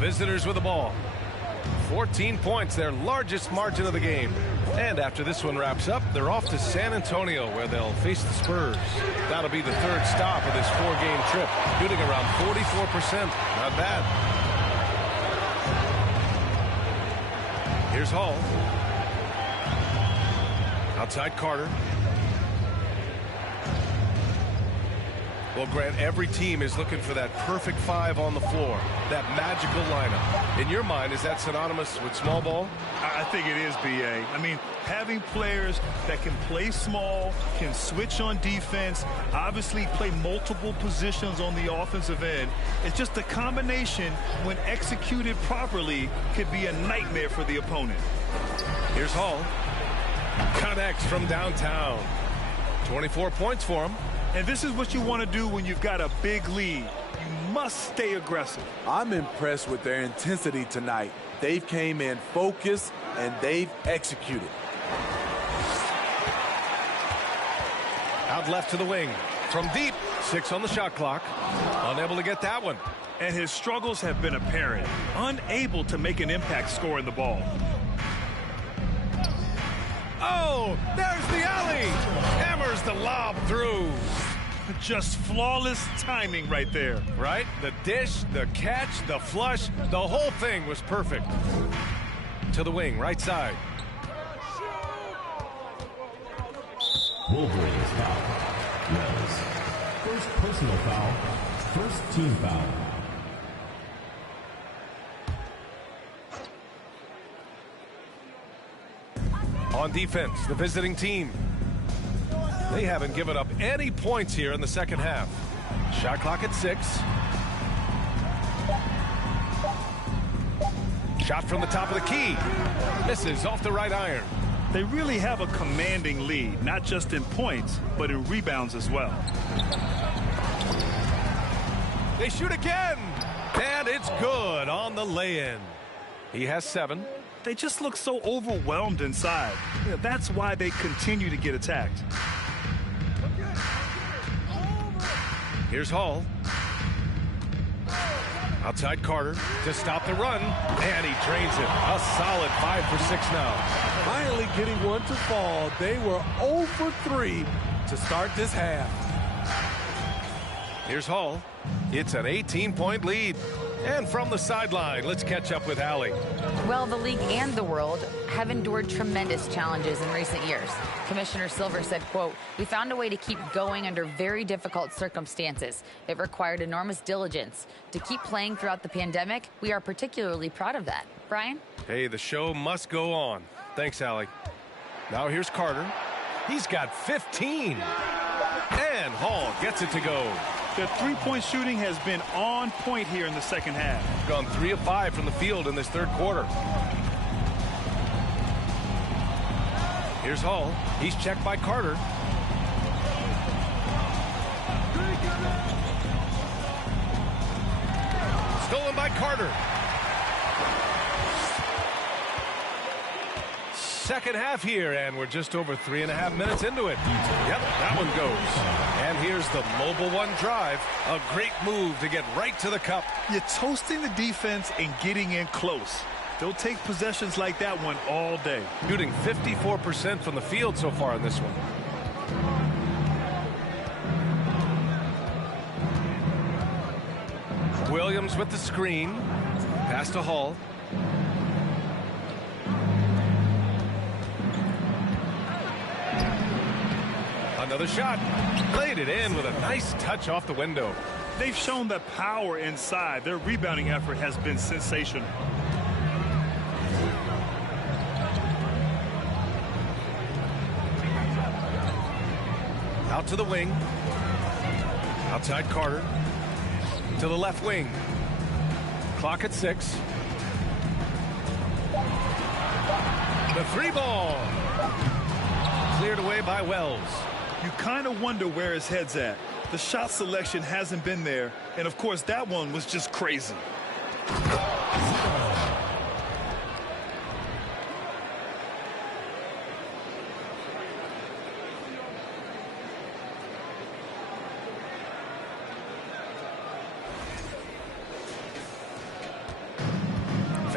visitors with the ball. 14 points, their largest margin of the game. And after this one wraps up, they're off to San Antonio, where they'll face the Spurs. That'll be the third stop of this 4-game trip, shooting around 44%. Not bad. Here's Hall. Outside Carter. Well, Grant, every team is looking for that perfect 5 on the floor, that magical lineup. In your mind, is that synonymous with small ball? I think it is, B.A. I mean, having players that can play small, can switch on defense, obviously play multiple positions on the offensive end. It's just a combination, when executed properly, could be a nightmare for the opponent. Here's Hall. Connects from downtown. 24 points for him. And this is what you want to do when you've got a big lead. You must stay aggressive. I'm impressed with their intensity tonight. They've came in focused and they've executed. Out left to the wing. From deep, 6 on the shot clock. Unable to get that one. And his struggles have been apparent. Unable to make an impact scoring the ball. Oh, there's the alley. Hammers the lob through. Just flawless timing right there. Right? The dish, the catch, the flush, the whole thing was perfect. To the wing, right side. Wolverines foul. Wells. First personal foul. First team foul. On defense, the visiting team. They haven't given up any points here in the second half. Shot clock at 6. Shot from the top of the key. Misses off the right iron. They really have a commanding lead, not just in points, but in rebounds as well. They shoot again. And it's good on the lay-in. He has 7. They just look so overwhelmed inside. Yeah, that's why they continue to get attacked. Here's Hall. Outside Carter to stop the run. And he drains it. A solid 5 for 6 now. Finally getting one to fall. They were 0 for 3 to start this half. Here's Hall. It's an 18-point lead. And from the sideline, let's catch up with Allie. Well, the league and the world have endured tremendous challenges in recent years. Commissioner Silver said, quote, "We found a way to keep going under very difficult circumstances. It required enormous diligence. To keep playing throughout the pandemic, we are particularly proud of that." Brian? Hey, the show must go on. Thanks, Allie. Now here's Carter. He's got 15. And Hall gets it to go. Their three-point shooting has been on point here in the second half. Gone 3 of 5 from the field in this third quarter. Here's Hall. He's checked by Carter. Stolen by Carter. Second half here, and we're just over 3.5 minutes into it. Yep, that one goes. And here's the mobile one drive. A great move to get right to the cup. You're toasting the defense and getting in close. They'll take possessions like that one all day. Shooting 54% from the field so far in this one. Williams with the screen. Pass to Hall. Another shot. Played it in with a nice touch off the window. They've shown the power inside. Their rebounding effort has been sensational. Out to the wing. Outside Carter. To the left wing. Clock at 6. The 3 ball. Cleared away by Wells. You kind of wonder where his head's at. The shot selection hasn't been there. And, of course, that one was just crazy.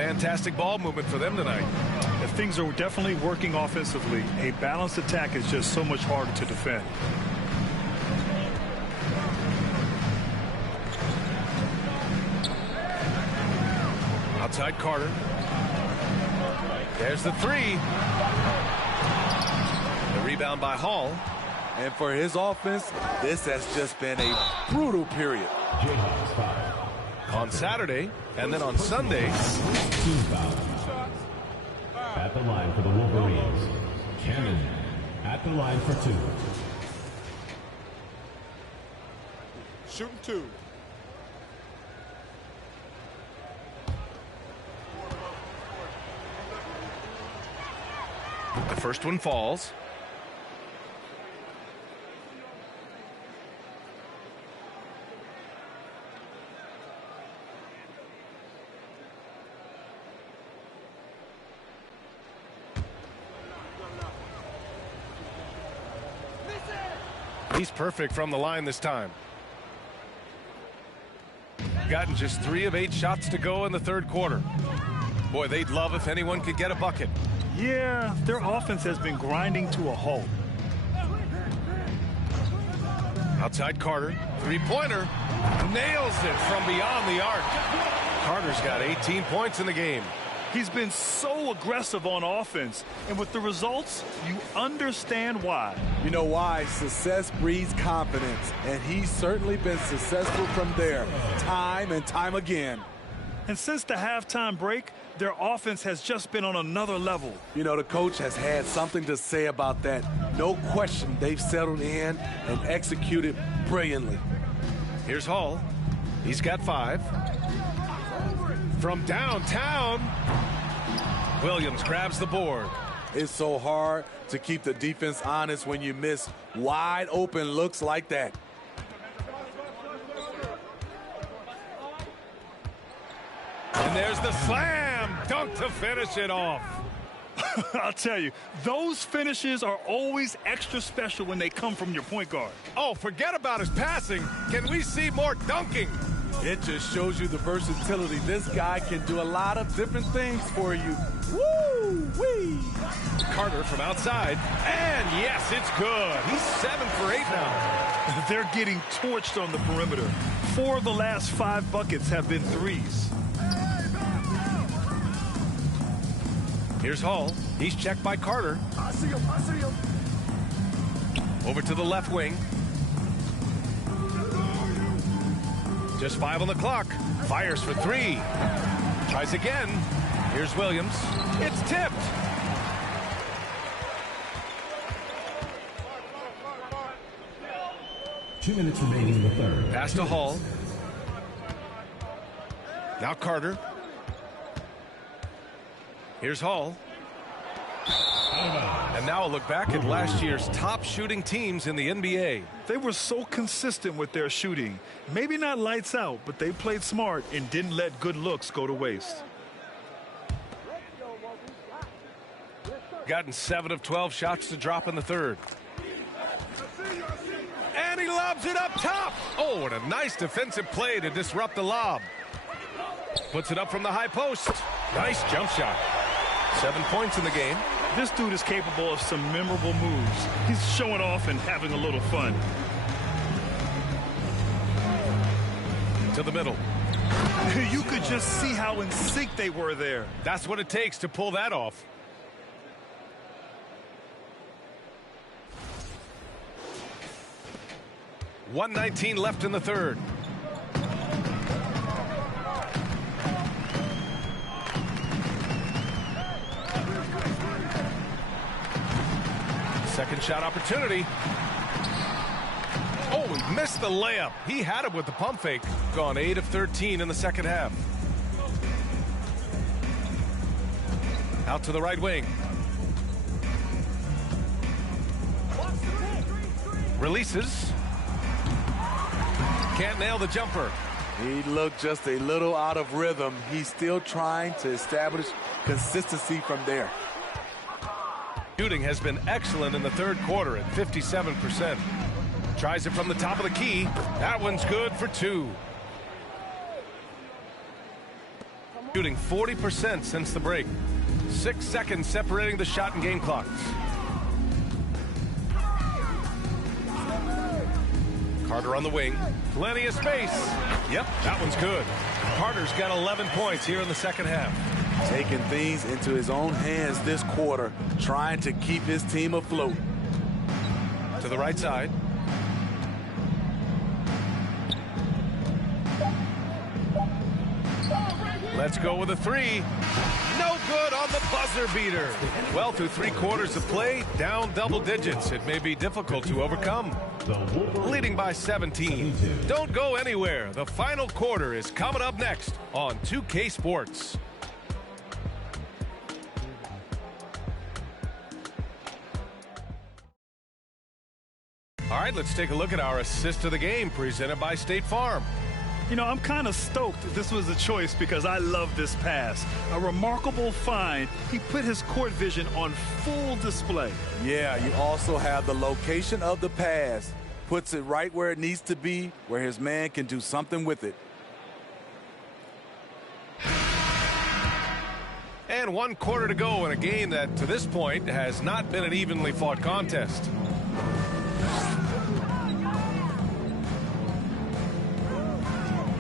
fantastic ball movement for them tonight. If things are definitely working offensively, a balanced attack is just so much harder to defend. Outside Carter. There's the three. The rebound by Hall. And for his offense, this has just been a brutal period. On Saturday, and then on Sunday. Team foul. At the line for the Wolverines, Cannon at the line for 2. Shooting 2. The first one falls. He's perfect from the line this time. Gotten just 3 of 8 shots to go in the third quarter. Boy, they'd love if anyone could get a bucket. Yeah, their offense has been grinding to a halt. Outside Carter, three-pointer, nails it from beyond the arc. Carter's got 18 points in the game. He's been so aggressive on offense, and with the results, you understand why. You know why? Success breeds confidence, and he's certainly been successful from there, time and time again. And since the halftime break, their offense has just been on another level. You know, the coach has had something to say about that. No question, they've settled in and executed brilliantly. Here's Hall. He's got 5. From downtown, Williams grabs the board. It's so hard to keep the defense honest when you miss wide open looks like that. And there's the slam dunk to finish it off. I'll tell you, those finishes are always extra special when they come from your point guard. Oh, forget about his passing. Can we see more dunking? It just shows you the versatility. This guy can do a lot of different things for you. Woo-wee! Carter from outside. And yes, it's good. He's 7 for 8 now. They're getting torched on the perimeter. 4 of the last 5 buckets have been threes. Here's Hall. He's checked by Carter. I see him. Over to the left wing. Just 5 on the clock. Fires for 3. Tries again. Here's Williams. It's tipped. Two minutes remaining in the third. Pass to Hall. Now Carter. Here's Hall. And now a look back at last year's top shooting teams in the NBA. They were so consistent with their shooting. Maybe not lights out, but they played smart and didn't let good looks go to waste. Gotten 7 of 12 shots to drop in the third. And he lobs it up top. Oh, and a nice defensive play to disrupt the lob. Puts it up from the high post. Nice jump shot. 7 points in the game. This dude is capable of some memorable moves. He's showing off and having a little fun. To the middle. You could just see how in sync they were there. That's what it takes to pull that off. .119 left in the third. Second shot opportunity. Oh, he missed the layup. He had it with the pump fake. Gone 8 of 13 in the second half. Out to the right wing. Releases. Can't nail the jumper. He looked just a little out of rhythm. He's still trying to establish consistency from there. Shooting has been excellent in the third quarter at 57%. Tries it from the top of the key. That one's good for 2. Shooting 40% since the break. 6 seconds separating the shot and game clocks. Carter on the wing. Plenty of space. Yep, that one's good. Carter's got 11 points here in the second half. Taking things into his own hands this quarter, trying to keep his team afloat. To the right side. Let's go with a three. No good on the buzzer beater. Well, through 3 quarters of play, down double digits. It may be difficult to overcome. Leading by 17. Don't go anywhere. The final quarter is coming up next on 2K Sports. All right, let's take a look at our assist of the game presented by State Farm. You know, I'm kind of stoked this was a choice because I love this pass. A remarkable find. He put his court vision on full display. Yeah, you also have the location of the pass. Puts it right where it needs to be, where his man can do something with it. And 1 quarter to go in a game that, to this point, has not been an evenly fought contest.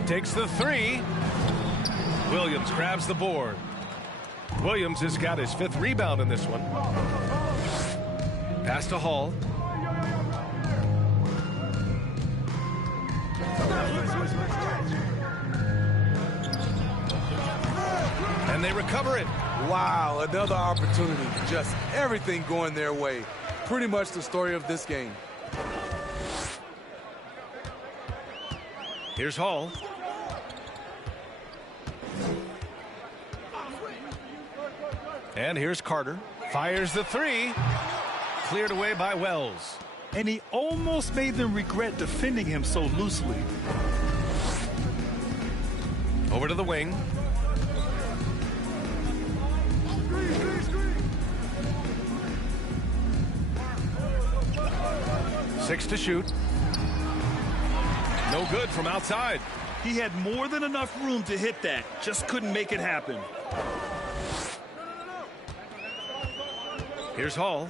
Takes the three. Williams grabs the board. Williams has got his 5th rebound in this one. Pass to Hall. And they recover it. Wow, another opportunity. Just everything going their way. Pretty much the story of this game. Here's Hall. And here's Carter. Fires the three. Cleared away by Wells. And he almost made them regret defending him so loosely. Over to the wing. Six to shoot. No good from outside. He had more than enough room to hit that. Just couldn't make it happen. Here's Hall.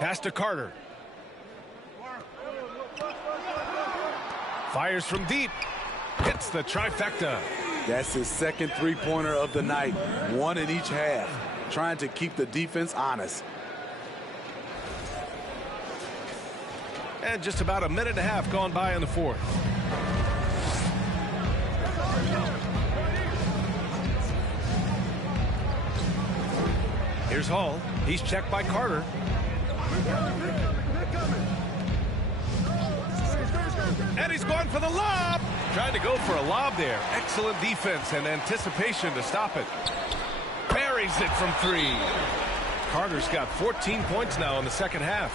Pass to Carter. Fires from deep. Hits the trifecta. That's his 2nd three-pointer of the night. 1 in each half. Trying to keep the defense honest. And just about a minute and a half gone by in the 4th. Here's Hall. He's checked by Carter. And he's going for the lob. Trying to go for a lob there. Excellent defense and anticipation to stop it. Buries it from 3. Carter's got 14 points now in the second half.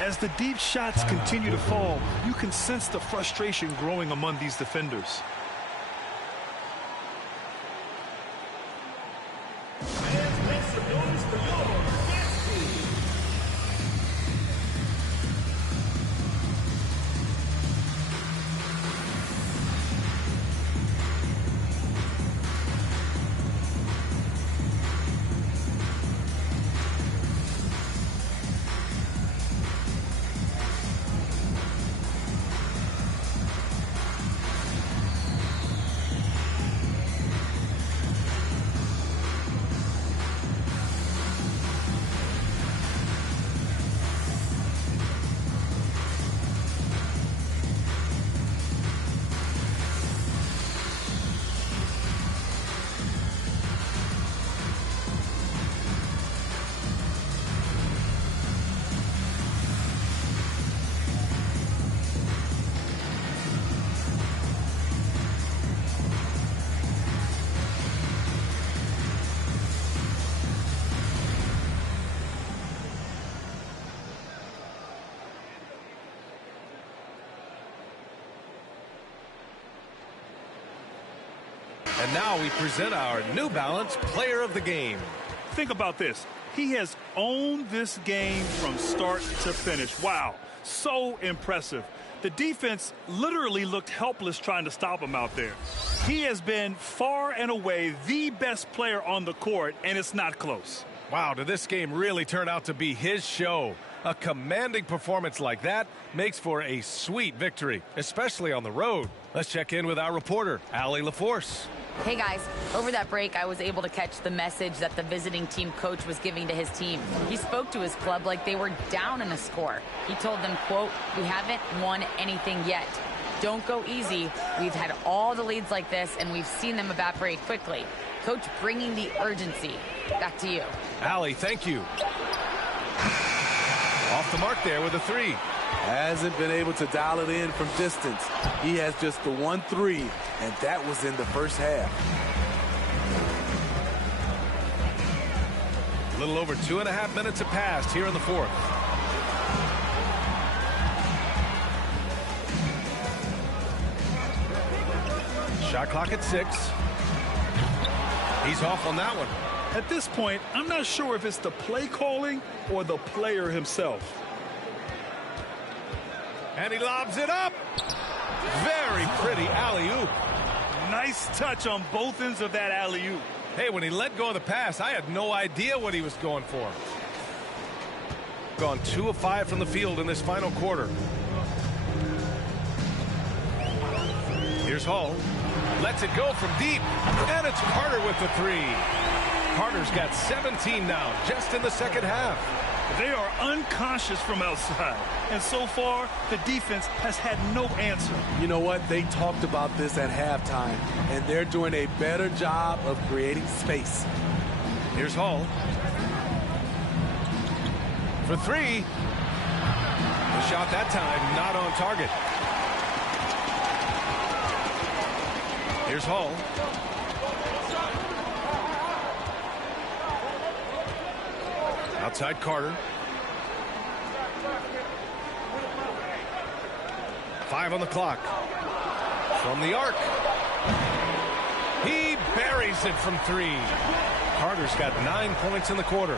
As the deep shots continue to fall, you can sense the frustration growing among these defenders. And now we present our New Balance Player of the Game. Think about this. He has owned this game from start to finish. Wow, so impressive. The defense literally looked helpless trying to stop him out there. He has been far and away the best player on the court, and it's not close. Wow, did this game really turn out to be his show? A commanding performance like that makes for a sweet victory, especially on the road. Let's check in with our reporter, Allie LaForce. Hey guys, over that break, I was able to catch the message that the visiting team coach was giving to his team. He spoke to his club like they were down in a score. He told them, quote, "We haven't won anything yet. Don't go easy. We've had all the leads like this, and we've seen them evaporate quickly." Coach bringing the urgency. Back to you. Allie, thank you. Off the mark there with a three. Hasn't been able to dial it in from distance. He has just the 1-3, and that was in the first half. A little over 2.5 minutes have passed here in the fourth. Shot clock at 6. He's off on that one. At this point, I'm not sure if it's the play calling or the player himself. And he lobs it up. Very pretty alley-oop. Nice touch on both ends of that alley-oop. Hey, when he let go of the pass, I had no idea what he was going for. Gone 2 of 5 from the field in this final quarter. Here's Hall. Lets it go from deep. And it's Carter with the three. Carter's got 17 now, just in the second half. They are unconscious from outside. And so far, the defense has had no answer. You know what? They talked about this at halftime, and they're doing a better job of creating space. Here's Hall. For three. The shot that time not on target. Here's Hall. Outside Carter. 5 on the clock. From the arc. He buries it from 3. Carter's got 9 points in the quarter.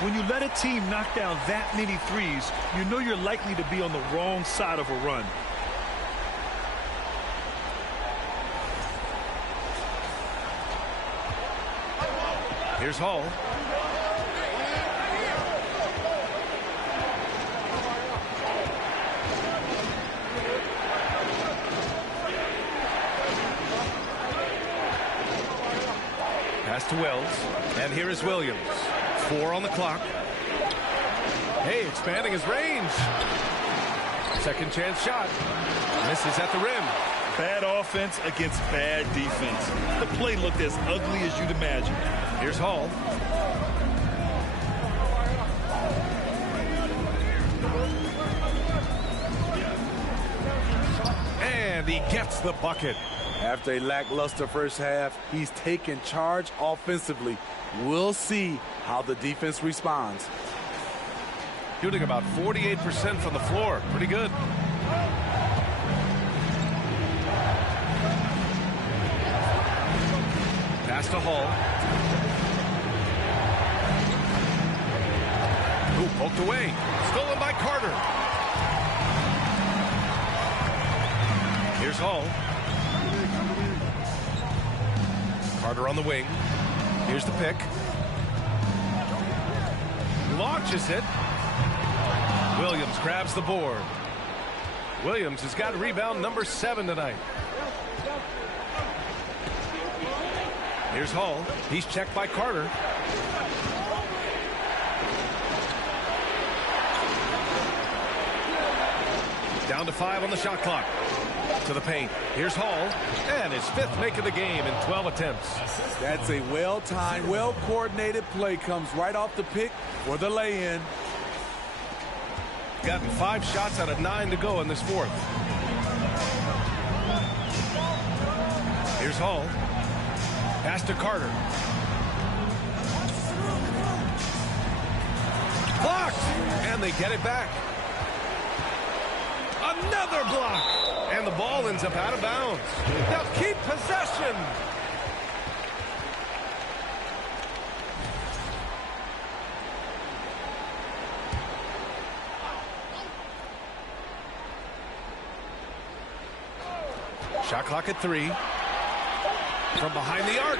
When you let a team knock down that many threes, you know you're likely to be on the wrong side of a run. Here's Hall. Pass to Wells. And here is Williams. 4 on the clock. Hey, expanding his range. Second chance shot. Misses at the rim. Bad offense against bad defense. The play looked as ugly as you'd imagine. Here's Hall. And he gets the bucket. After a lackluster first half, he's taken charge offensively. We'll see how the defense responds. Shooting about 48% from the floor. Pretty good. Pass to Hall. Ooh, poked away. Stolen by Carter. Here's Hall. Carter on the wing. Here's the pick. Launches it. Williams grabs the board. Williams has got rebound number 7 tonight. Here's Hall. He's checked by Carter. Down to 5 on the shot clock. To the paint. Here's Hall. And his 5th make of the game in 12 attempts. That's a well-timed, well-coordinated play. Comes right off the pick for the lay-in. Gotten 5 shots out of 9 to go in this fourth. Here's Hall. Pass to Carter. Blocked! And they get it back. Another block! And the ball ends up out of bounds. Now keep possession! Shot clock at 3. From behind the arc.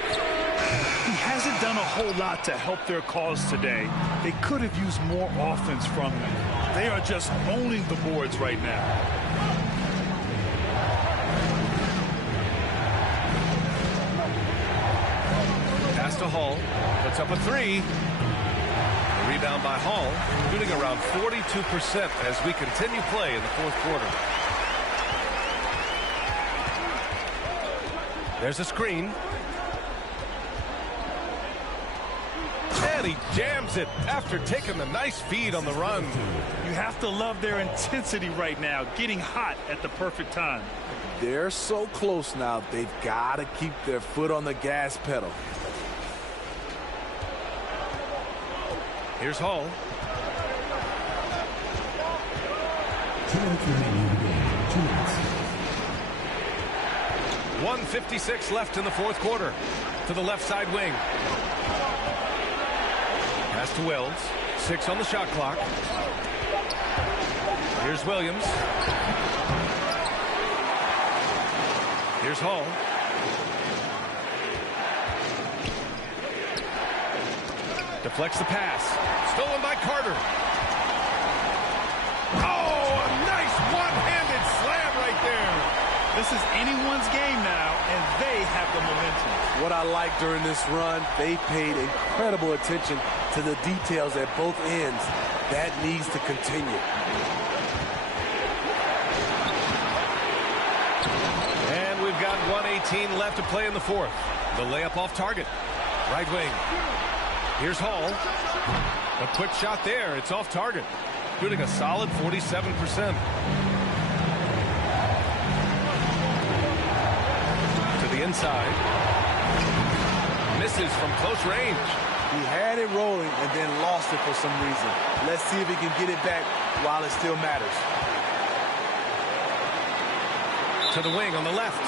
He hasn't done a whole lot to help their cause today. They could have used more offense from him. They are just owning the boards right now. Pass to Hall. Puts up a 3. A rebound by Hall. Shooting around 42% as we continue play in the fourth quarter. There's a screen. And he jams it after taking the nice feed on the run. You have to love their intensity right now, getting hot at the perfect time. They're so close now, they've got to keep their foot on the gas pedal. Here's Hall. 2 minutes remaining in the game. 2 minutes. 1:56 left in the fourth quarter. To the left side wing. Pass to Wells. 6 on the shot clock. Here's Williams. Here's Hall. Deflects the pass. Stolen by Carter. Oh, a nice one-handed slam right there. This is anyone's game now, and they have the momentum. What I like during this run, they paid incredible attention to the details at both ends. That needs to continue. And we've got 1:18 left to play in the fourth. The layup off target. Right wing. Here's Hall. A quick shot there. It's off target. Shooting a solid 47%. To the inside. Misses from close range. He had it rolling and then lost it for some reason. Let's see if he can get it back while it still matters. To the wing on the left.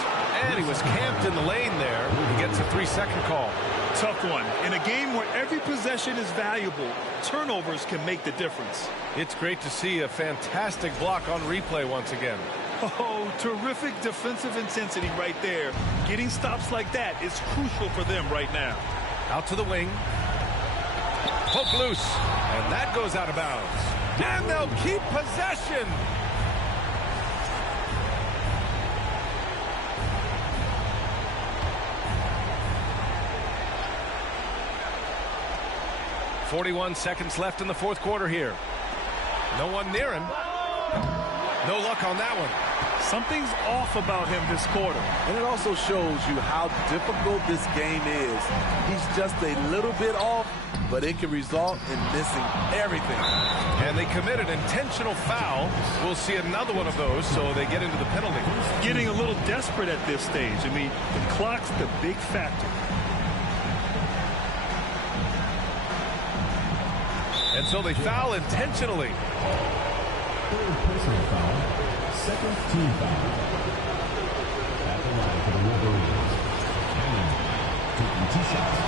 And he was camped in the lane there. He gets a 3-second call. Tough one. In a game where every possession is valuable, turnovers can make the difference. It's great to see a fantastic block on replay once again. Oh, terrific defensive intensity right there. Getting stops like that is crucial for them right now. Out to the wing. Poke loose. And that goes out of bounds. And they'll keep possession. .41 seconds left in the fourth quarter here. No one near him. No luck on that one. Something's off about him this quarter. And it also shows you how difficult this game is. He's just a little bit off, but it can result in missing everything. And they commit an intentional foul. We'll see another one of those, so they get into the penalty. Getting a little desperate at this stage. I mean, the clock's the big factor. And so they foul intentionally. Third personal foul. Second team foul. At the line for the Wolverines. Cannon taking 2 shots.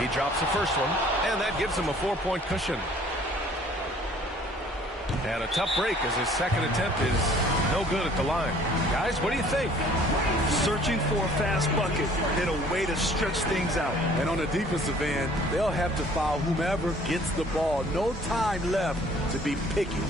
He drops the first one, and that gives him a 4-point cushion. And a tough break as his second attempt is no good at the line. Guys, what do you think? Searching for a fast bucket and a way to stretch things out. And on the defensive end, they'll have to foul whomever gets the ball. No time left to be picky.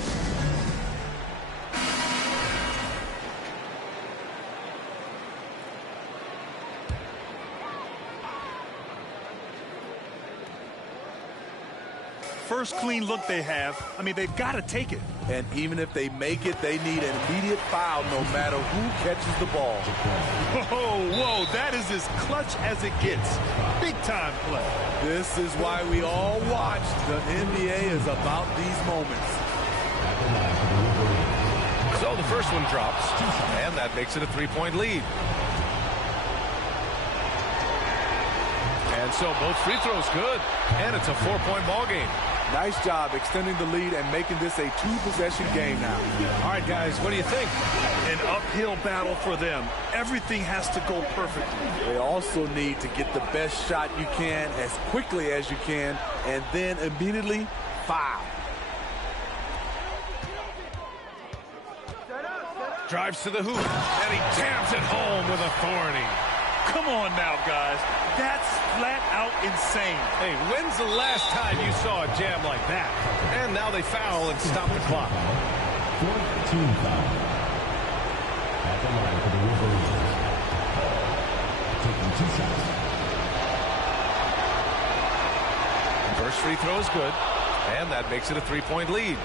First clean look they have. I mean, they've got to take it. And even if they make it, they need an immediate foul no matter who catches the ball. Whoa, that is as clutch as it gets. Big time play. This is why we all watch. The NBA is about these moments. So the first one drops, and that makes it a 3-point lead. And so both free throws good, and it's a 4-point ball game. Nice job extending the lead and making this a 2-possession game now. All right, guys, what do you think? An uphill battle for them. Everything has to go perfectly. They also need to get the best shot you can as quickly as you can, and then immediately foul. Drives to the hoop, and he jams it home with authority. Come on now, guys. That's flat out insane. Hey, when's the last time you saw a jam like that? And now they foul and stop the clock. 14 foul. At the line for the Wolverines. Taking 2 shots. First free throw is good, and that makes it a 3-point lead.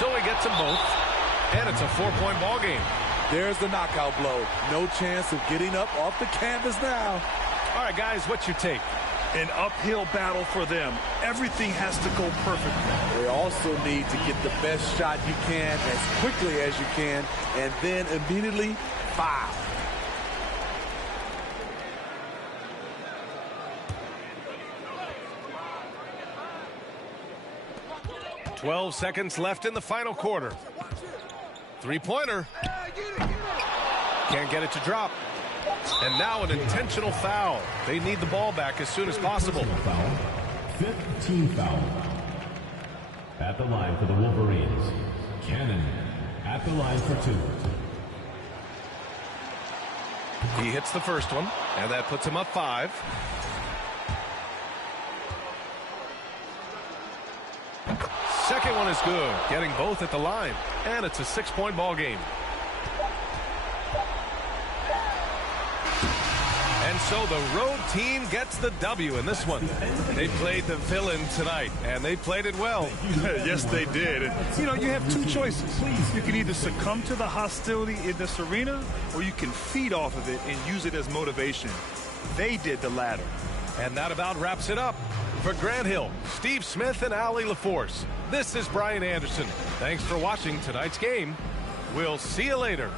So he gets them both, and it's a 4-point ball game. There's the knockout blow. No chance of getting up off the canvas now. All right, guys, what's your take? An uphill battle for them. Everything has to go perfectly. They also need to get the best shot you can as quickly as you can, and then immediately foul. 12 seconds left in the final quarter. Three-pointer. Can't get it to drop. And now an intentional foul. They need the ball back as soon as possible. Foul. 15 foul. At the line for the Wolverines. Cannon at the line for 2. He hits the first one, and that puts him up 5. Second one is good, getting both at the line, and it's a 6-point ball game. And so the road team gets the W in this one. They played the villain tonight, and they played it well. Yes, they did. And, you know, you have 2 choices. You can either succumb to the hostility in this arena, or you can feed off of it and use it as motivation. They did the latter. And that about wraps it up. For Grant Hill, Steve Smith, and Allie LaForce, this is Brian Anderson. Thanks for watching tonight's game. We'll see you later.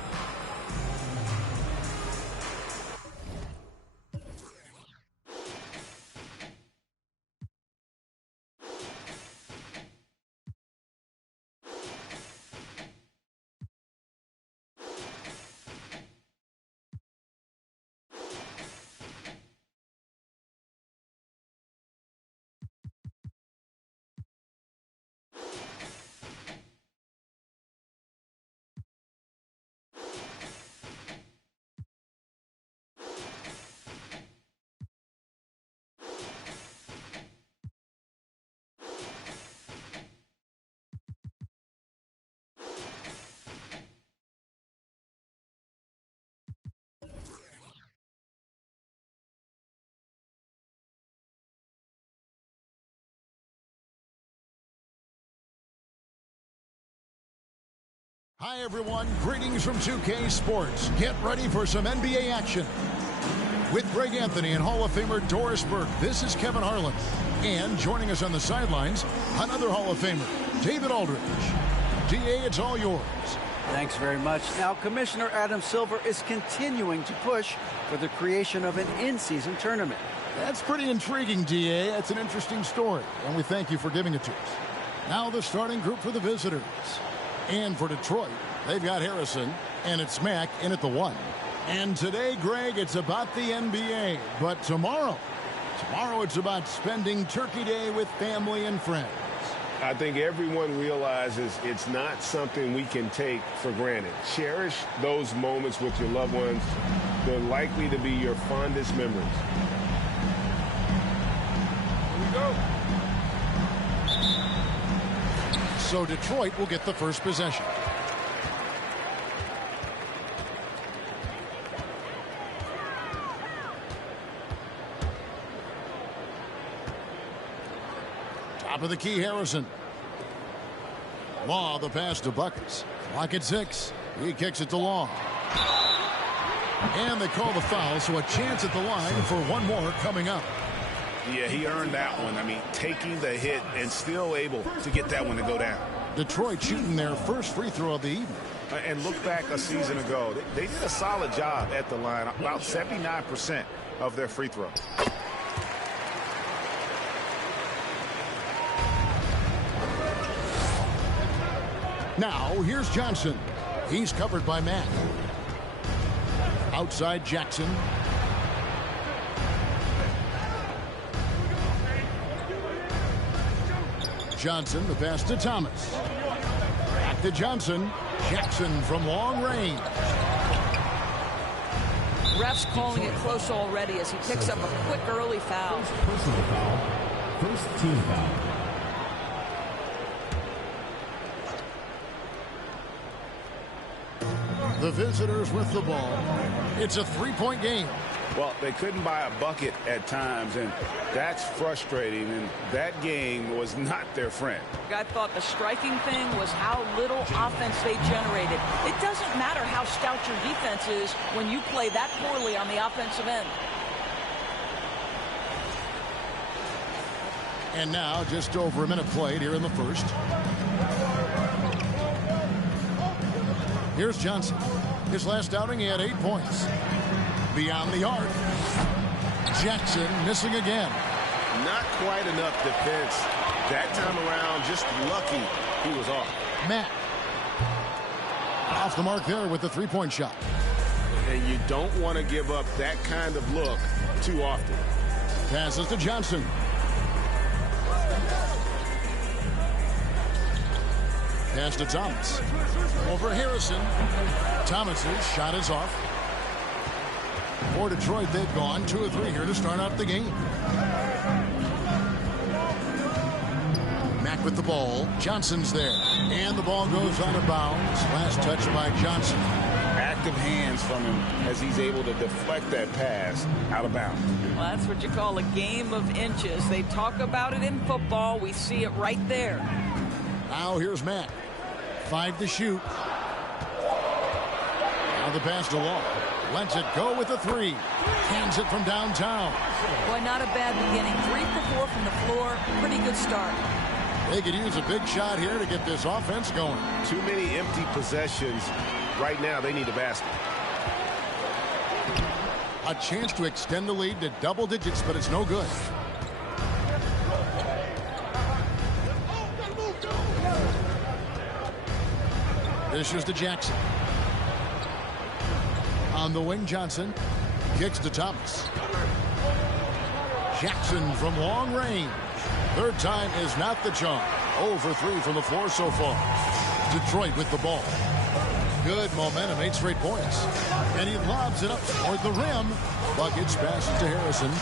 Hi, everyone. Greetings from 2K Sports. Get ready for some NBA action. With Greg Anthony and Hall of Famer Doris Burke, this is Kevin Harlan. And joining us on the sidelines, another Hall of Famer, David Aldridge. DA, it's all yours. Thanks very much. Now, Commissioner Adam Silver is continuing to push for the creation of an in-season tournament. That's pretty intriguing, DA. That's an interesting story, and we thank you for giving it to us. Now the starting group for the visitors. And for Detroit, they've got Harrison, and it's Mack in at the 1. And today, Greg, it's about the NBA. But tomorrow it's about spending Turkey Day with family and friends. I think everyone realizes it's not something we can take for granted. Cherish those moments with your loved ones. They're likely to be your fondest memories. Here we go. So Detroit will get the first possession. Top of the key, Harrison. Law, the pass to Buckets. Clock at 6. He kicks it to Law. And they call the foul, so a chance at the line for one more coming up. Yeah, he earned that one. I mean, taking the hit and still able to get that one to go down. Detroit shooting their first free throw of the evening. And look back a season ago. They did a solid job at the line, about 79% of their free throw. Now, here's Johnson. He's covered by Mack. Outside Jackson. Johnson, the pass to Thomas. Back to Johnson. Jackson from long range. Refs calling it close already as he picks up a quick early foul. Personal foul. First team foul. The visitors with the ball. It's a three-point game. Well, they couldn't buy a bucket at times, and that's frustrating, and that game was not their friend. I thought the striking thing was how little offense they generated. It doesn't matter how stout your defense is when you play that poorly on the offensive end. And now just over a minute played here in the first. Here's Johnson. His last outing, he had 8 points. Beyond the arc. Jackson missing again. Not quite enough defense that time around. Just lucky he was off. Matt. Off the mark there with the three-point shot. And you don't want to give up that kind of look too often. Passes to Johnson. Pass to Thomas. Over Harrison. Thomas's shot is off. For Detroit, they've gone 2 of 3 here to start out the game. Mack with the ball. Johnson's there. And the ball goes out of bounds. Last touch by Johnson. Active hands from him as he's able to deflect that pass out of bounds. Well, that's what you call a game of inches. They talk about it in football. We see it right there. Now here's Matt. 5 to shoot. Now the pass to Law. Lets it go with a 3. Cans it from downtown. Boy, not a bad beginning. 3 for 4 from the floor. Pretty good start. They could use a big shot here to get this offense going. Too many empty possessions. Right now, they need a basket. A chance to extend the lead to double digits, but it's no good. This is to Jackson. On the wing, Johnson kicks to Thomas. Jackson from long range. Third time is not the charm. 0 for 3 from the floor so far. Detroit with the ball. Good momentum, 8 straight points. And he lobs it up toward the rim. Buckets passes to Harrison.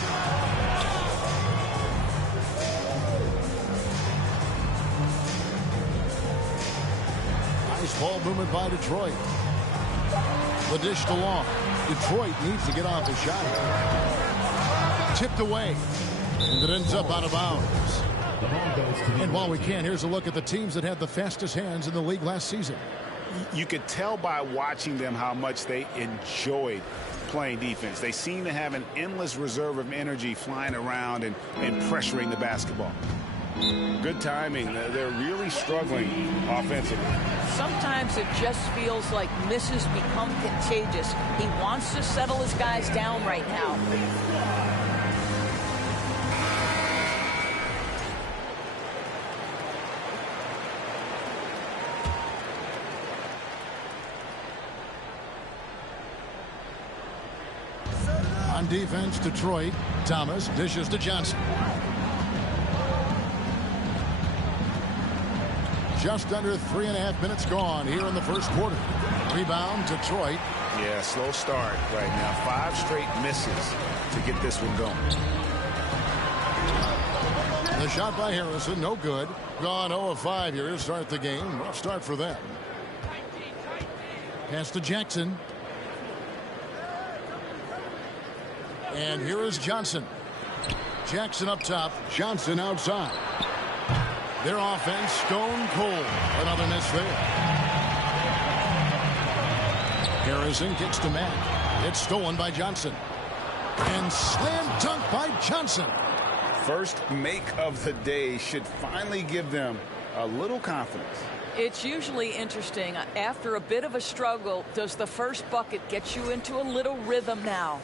Nice ball movement by Detroit. The dish to Long. Detroit needs to get off his shot. Tipped away. And it ends up out of bounds. And while we can, here's a look at the teams that had the fastest hands in the league last season. You could tell by watching them how much they enjoyed playing defense. They seem to have an endless reserve of energy flying around and pressuring the basketball. Good timing. They're really struggling offensively. Sometimes it just feels like misses become contagious. He wants to settle his guys down right now. On defense, Detroit. Thomas dishes to Johnson. Just under 3.5 minutes gone here in the first quarter. Rebound, Detroit. Yeah, slow start right now. 5 straight misses to get this one going. The shot by Harrison, no good. Gone 0 of 5 here to start the game. Rough start for them. Pass to Jackson. And here is Johnson. Jackson up top. Johnson outside. Their offense stone cold. Another miss there. Harrison kicks to Mack. It's stolen by Johnson. And slam dunk by Johnson. First make of the day should finally give them a little confidence. It's usually interesting. After a bit of a struggle, does the first bucket get you into a little rhythm now?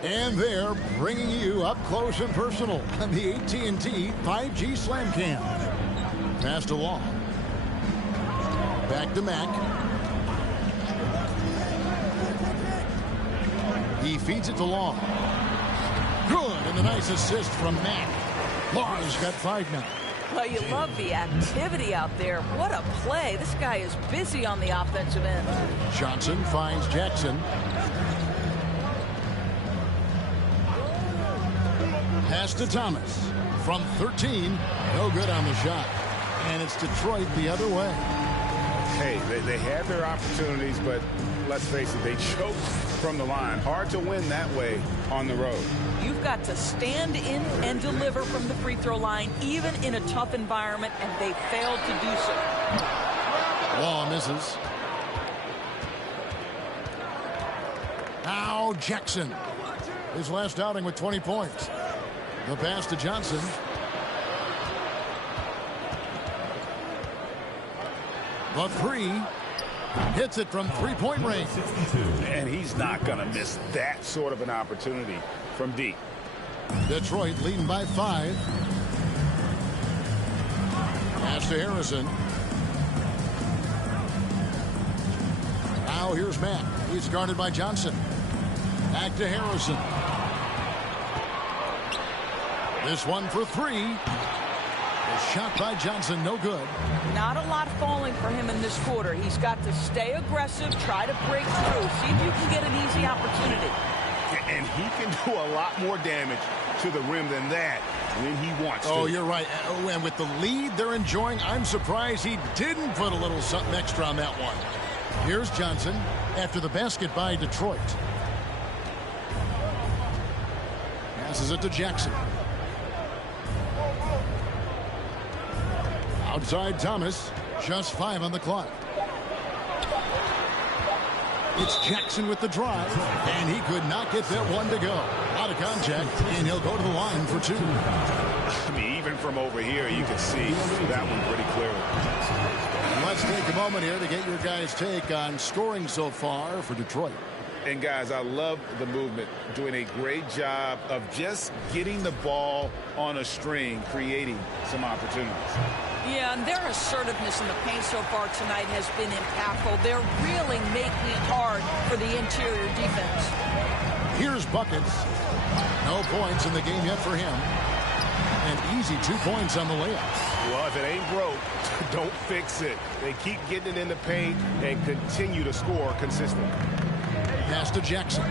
And they're bringing you up close and personal on the AT&T 5G Slam Cam. Pass to Long. Back to Mack. He feeds it to Long. Good, and a nice assist from Mack. Long's got 5 now. Well, you love the activity out there. What a play. This guy is busy on the offensive end. Johnson finds Jackson. Pass to Thomas. From 13, no good on the shot. And it's Detroit the other way. Hey, they had their opportunities, but let's face it, they choked from the line. Hard to win that way on the road. You've got to stand in and deliver from the free throw line, even in a tough environment, and they failed to do so. Law misses. Now Jackson. His last outing with 20 points. The pass to Johnson. The three. Hits it from three-point range. And he's not going to miss that sort of an opportunity from deep. Detroit leading by 5. Pass to Harrison. Now here's Matt. He's guarded by Johnson. Back to Harrison. This one for 3. A shot by Johnson, no good. Not a lot falling for him in this quarter. He's got to stay aggressive, try to break through, see if you can get an easy opportunity. And he can do a lot more damage to the rim than that when he wants to. Oh, you're right. And with the lead they're enjoying, I'm surprised he didn't put a little something extra on that one. Here's Johnson after the basket by Detroit. Passes it to Jackson. Outside Thomas, just 5 on the clock. It's Jackson with the drive, and he could not get that one to go. Out of contact, and he'll go to the line for 2. I mean, even from over here, you can see that one pretty clearly. Let's take a moment here to get your guys' take on scoring so far for Detroit. And guys, I love the movement, doing a great job of just getting the ball on a string, creating some opportunities. Yeah, and their assertiveness in the paint so far tonight has been impactful. They're really making it hard for the interior defense. Here's buckets. No points in the game yet for him. And easy 2 points on the layup. Well, if it ain't broke, don't fix it. They keep getting it in the paint and continue to score consistently. Pass to Jackson.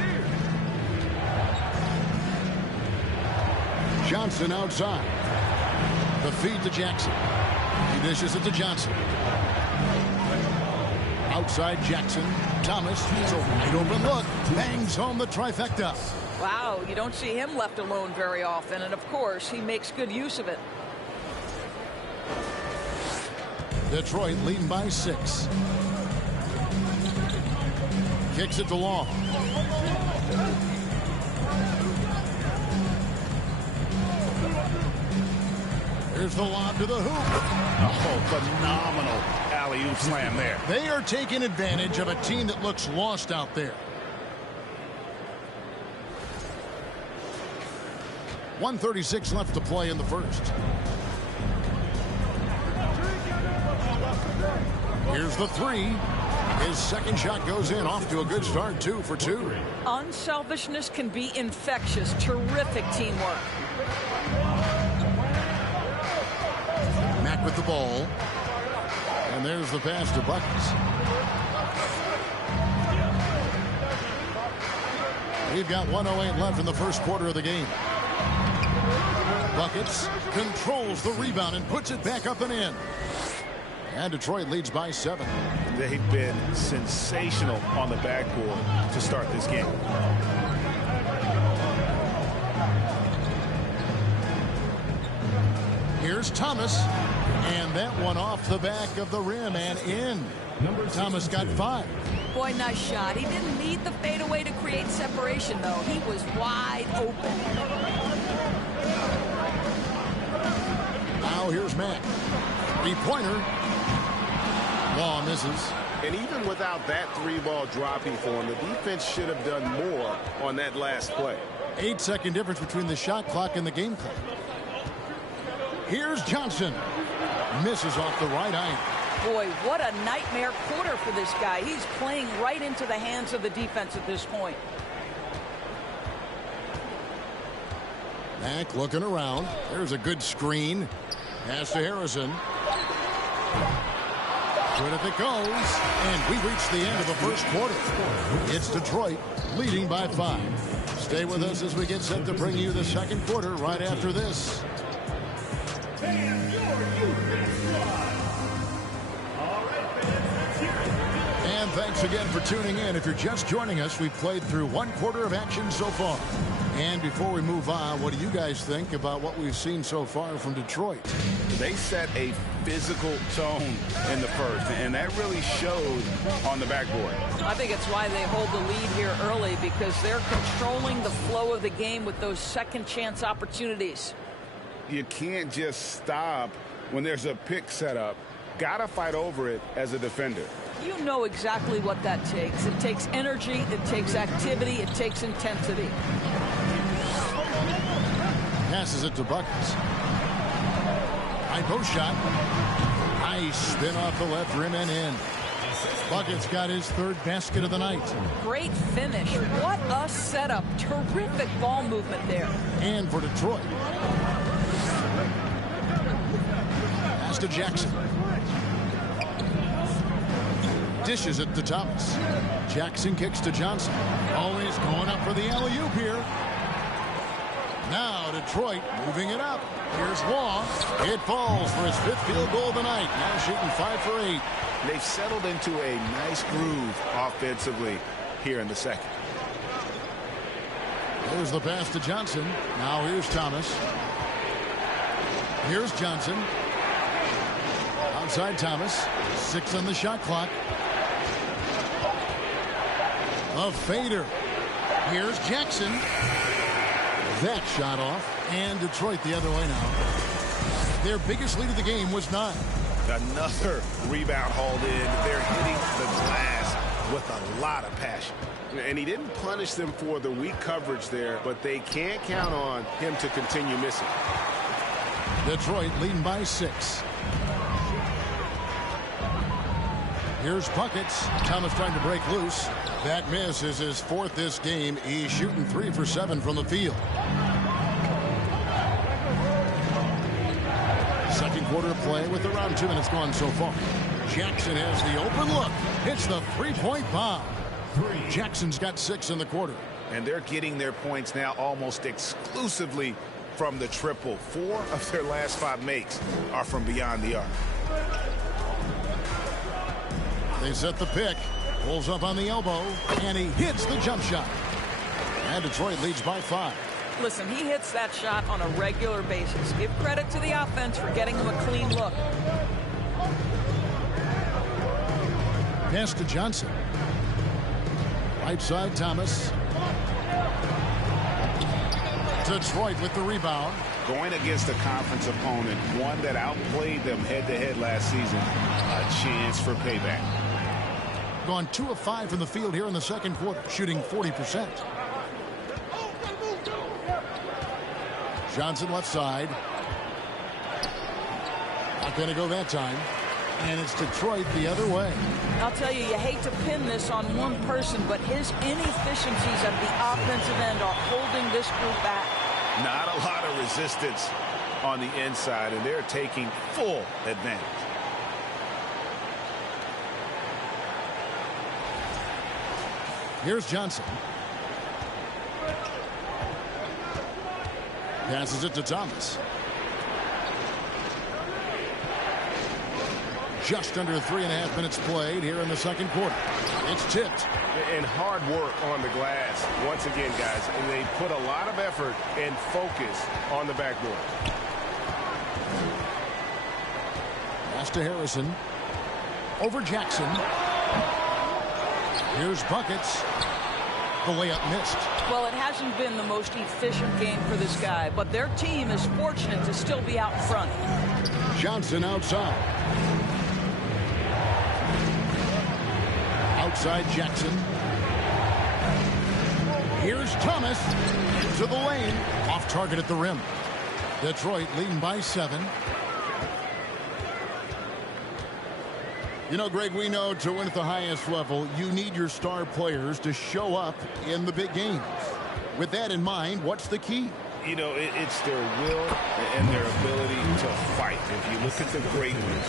Johnson outside. The feed to Jackson. He dishes it to Johnson. Outside Jackson. Thomas. It's a wide open look. Bangs home the trifecta. Wow, you don't see him left alone very often. And, of course, he makes good use of it. Detroit leading by 6. Kicks it to Long. Here's the lob to the hoop. Oh, phenomenal alley-oop slam there. They are taking advantage of a team that looks lost out there. 1:36 left to play in the first. Here's the 3. His second shot goes in, off to a good start, 2 for 2. Unselfishness can be infectious. Terrific teamwork. Mack with the ball. And there's the pass to Buckets. We've got 1:08 left in the first quarter of the game. Buckets controls the rebound and puts it back up and in. And Detroit leads by 7. They've been sensational on the backboard to start this game. Here's Thomas. And that one off the back of the rim and in. Thomas got 5. Boy, nice shot. He didn't need the fadeaway to create separation, though. He was wide open. Now here's Matt. 3-pointer. Law misses. And even without that 3-ball dropping for him, the defense should have done more on that last play. 8-second difference between the shot clock and the game clock. Here's Johnson. Misses off the right eye. Boy, what a nightmare quarter for this guy. He's playing right into the hands of the defense at this point. Mack looking around. There's a good screen. Pass to Harrison. Good if it goes. And we reach the end of the first quarter. It's Detroit leading by 5. Stay with us as we get set to bring you the second quarter right after this. And thanks again for tuning in. If you're just joining us, we've played through one quarter of action so far. And before we move on, what do you guys think about what we've seen so far from Detroit? They set a physical tone in the first, and that really showed on the backboard. I think it's why they hold the lead here early, because they're controlling the flow of the game with those second chance opportunities. You can't just stop when there's a pick set up. Gotta fight over it as a defender. You know exactly what that takes. It takes energy, it takes activity, it takes intensity. Passes it to Buckets. High post shot. Nice spin off the left rim and in. Buckets got his third basket of the night. Great finish. What a setup. Terrific ball movement there. And for Detroit. Pass to Jackson. Dishes it to Thomas. Jackson kicks to Johnson. Always going up for the alley-oop here. Now Detroit moving it up. Here's Waugh. It falls for his 5th field goal of the night. Now shooting 5 for 8. They've settled into a nice groove offensively here in the second. There's the pass to Johnson. Now here's Thomas. Here's Johnson. Outside Thomas. 6 on the shot clock. A fader. Here's Jackson. That shot off. And Detroit the other way now. Their biggest lead of the game was 9. Another rebound hauled in. They're hitting the glass with a lot of passion. And he didn't punish them for the weak coverage there, but they can't count on him to continue missing. Detroit leading by 6. Here's Buckets. Thomas trying to break loose. That miss is his 4th this game. He's shooting 3 for 7 from the field. Second quarter of play with around 2 minutes gone so far. Jackson has the open look. Hits the 3-point bomb. Jackson's got 6 in the quarter. And they're getting their points now almost exclusively from the triple. 4 of their last 5 makes are from beyond the arc. They set the pick. Pulls up on the elbow. And he hits the jump shot. And Detroit leads by 5. Listen, he hits that shot on a regular basis. Give credit to the offense for getting him a clean look. Pass to Johnson. Right side, Thomas. Detroit with the rebound. Going against a conference opponent, one that outplayed them head-to-head last season. A chance for payback. Gone 2 of 5 from the field here in the second quarter, shooting 40%. Johnson left side. Not going to go that time. And it's Detroit the other way. I'll tell you, you hate to pin this on one person, but his inefficiencies at the offensive end are holding this group back. Not a lot of resistance on the inside, and they're taking full advantage. Here's Johnson. Passes it to Thomas. Just under 3.5 minutes played here in the second quarter. It's tipped. And hard work on the glass. Once again, guys, and they put a lot of effort and focus on the backboard. Pass to Harrison. Over Jackson. Here's Buckets. The layup missed. Well, it hasn't been the most efficient game for this guy, but their team is fortunate to still be out in front. Johnson outside. Outside Jackson. Here's Thomas to the lane. Off target at the rim. Detroit leading by 7. You know, Greg, we know to win at the highest level, you need your star players to show up in the big games. With that in mind, what's the key? You know, it's their will and their ability to fight. If you look at the great ones,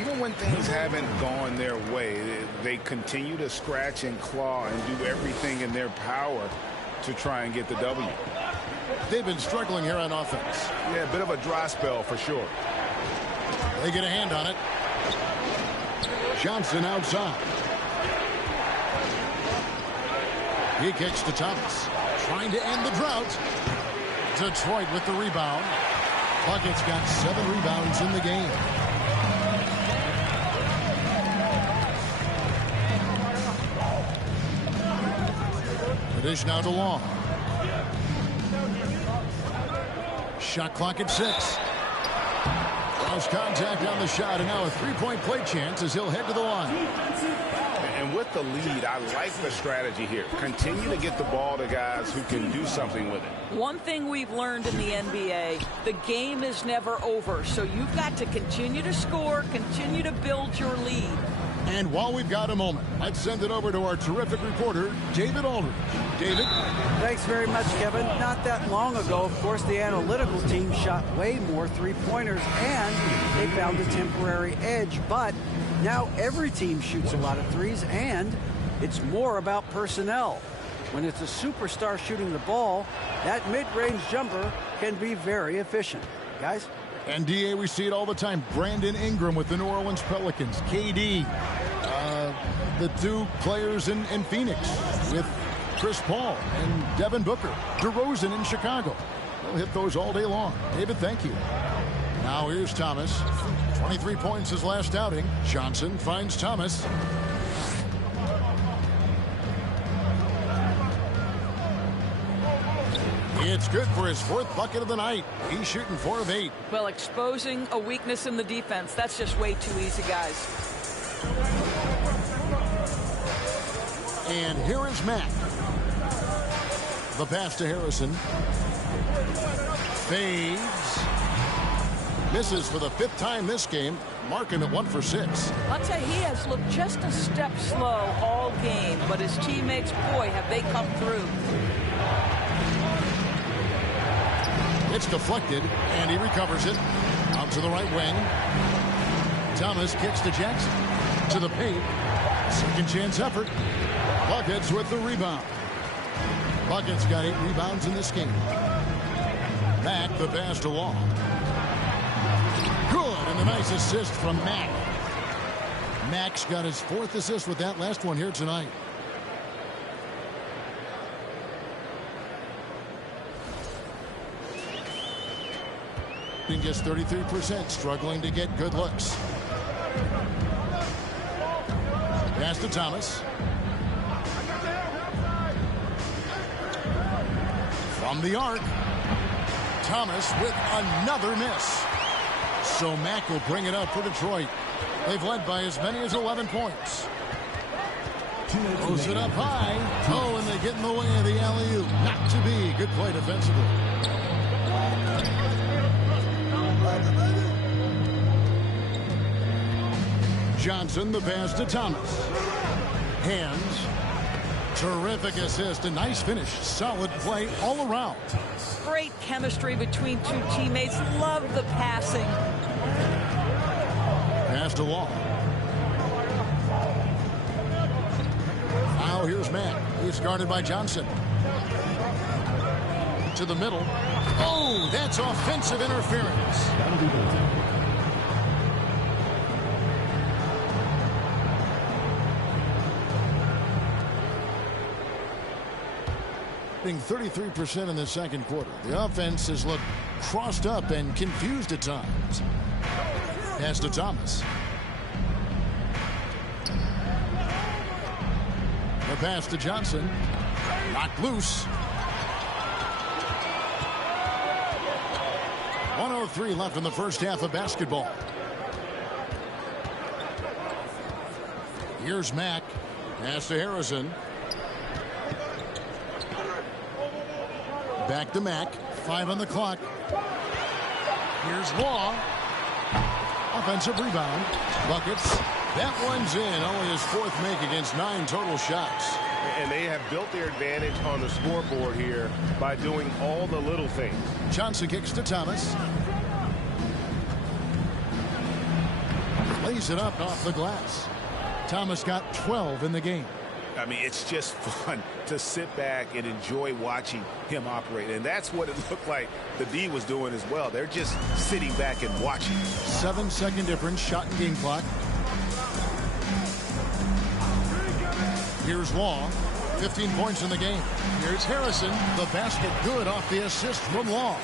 even when things haven't gone their way, they continue to scratch and claw and do everything in their power to try and get the W. They've been struggling here on offense. Yeah, a bit of a dry spell for sure. They get a hand on it. Johnson outside. He kicks to Thomas. Trying to end the drought. Detroit with the rebound. Bucket's got 7 rebounds in the game. The dish now to Long. Shot clock at 6. Lost contact on the shot, and now a three-point play chance as he'll head to the line. And with the lead, I like the strategy here. Continue to get the ball to guys who can do something with it. One thing we've learned in the NBA, the game is never over. So you've got to continue to score, continue to build your lead. And while we've got a moment, let's send it over to our terrific reporter, David Aldridge. David? Thanks very much, Kevin. Not that long ago, of course, the analytical team shot way more three-pointers, and they found a temporary edge. But now every team shoots a lot of threes, and it's more about personnel. When it's a superstar shooting the ball, that mid-range jumper can be very efficient. Guys? And, D.A., we see it all the time. Brandon Ingram with the New Orleans Pelicans. KD, the 2 players in Phoenix with Chris Paul and Devin Booker. DeRozan in Chicago. They'll hit those all day long. David, thank you. Now here's Thomas. 23 points his last outing. Johnson finds Thomas. It's good for his 4th bucket of the night. He's shooting 4 of 8. Well, exposing a weakness in the defense, that's just way too easy, guys. And here is Mack. The pass to Harrison. Fades. Misses for the 5th time this game. Marking at 1 for 6. I'll tell you, he has looked just a step slow all game, but his teammates, boy, have they come through. It's deflected, and he recovers it. Out to the right wing. Thomas kicks to Jackson. To the paint. Second chance effort. Buckets with the rebound. Buckets got 8 rebounds in this game. Mack the pass to Long. Good, and a nice assist from Mack. Mack's got his 4th assist with that last one here tonight. Gets 33%, struggling to get good looks. Pass to Thomas. From the arc. Thomas with another miss. So Mack will bring it up for Detroit. They've led by as many as 11 points. Throws it up high. Oh, and they get in the way of the alley-oop. Not to be. Good play defensively. Johnson, the pass to Thomas. Hands. Terrific assist. A nice finish. Solid play all around. Great chemistry between 2 teammates. Love the passing. Pass to Long. Now here's Mack. He's guarded by Johnson. To the middle. Oh, that's offensive interference. That'll be good. 33% in the second quarter. The offense has looked crossed up and confused at times. Pass to Thomas. The pass to Johnson. Knocked loose. 1:03 left in the first half of basketball. Here's Mack. Pass to Harrison. Back to Mack. 5 on the clock. Here's Law. Offensive rebound. Buckets. That one's in. Only his 4th make against 9 total shots. And they have built their advantage on the scoreboard here by doing all the little things. Johnson kicks to Thomas. lays it up off the glass. Thomas got 12 in the game. I mean, it's just fun to sit back and enjoy watching him operate. And that's what it looked like the D was doing as well. They're just sitting back and watching. 7-second difference, shot and game clock. Here's Law, 15 points in the game. Here's Harrison, the basket good off the assist from Law.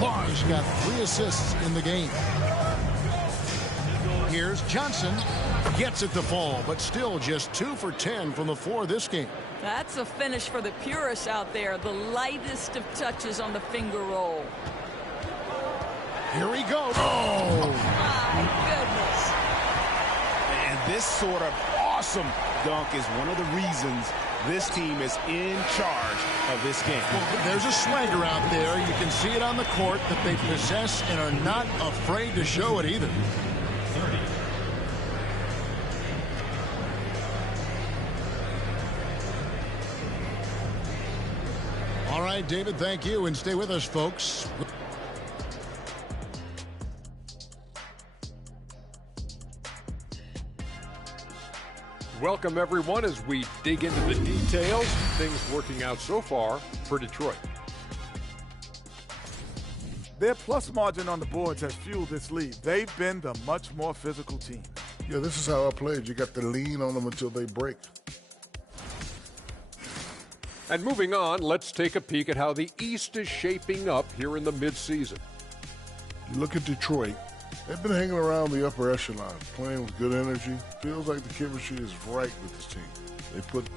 Law's got 3 assists in the game. Here's Johnson, gets it to fall, but still just 2 for 10 from the floor this game. That's a finish for the purists out there. The lightest of touches on the finger roll. Here he goes. Oh! My goodness. And this sort of awesome dunk is one of the reasons this team is in charge of this game. Well, there's a swagger out there. You can see it on the court that they possess and are not afraid to show it either. 30. All right, David, thank you, and stay with us, folks. Welcome, everyone, as we dig into the details. Things working out so far for Detroit. Their plus margin on the boards has fueled this lead. They've been the much more physical team. Yeah, this is how I played. You got to lean on them until they break. And moving on, let's take a peek at how the East is shaping up here in the midseason. You look at Detroit. They've been hanging around the upper echelon, playing with good energy. Feels like the chemistry is right with this team. They put...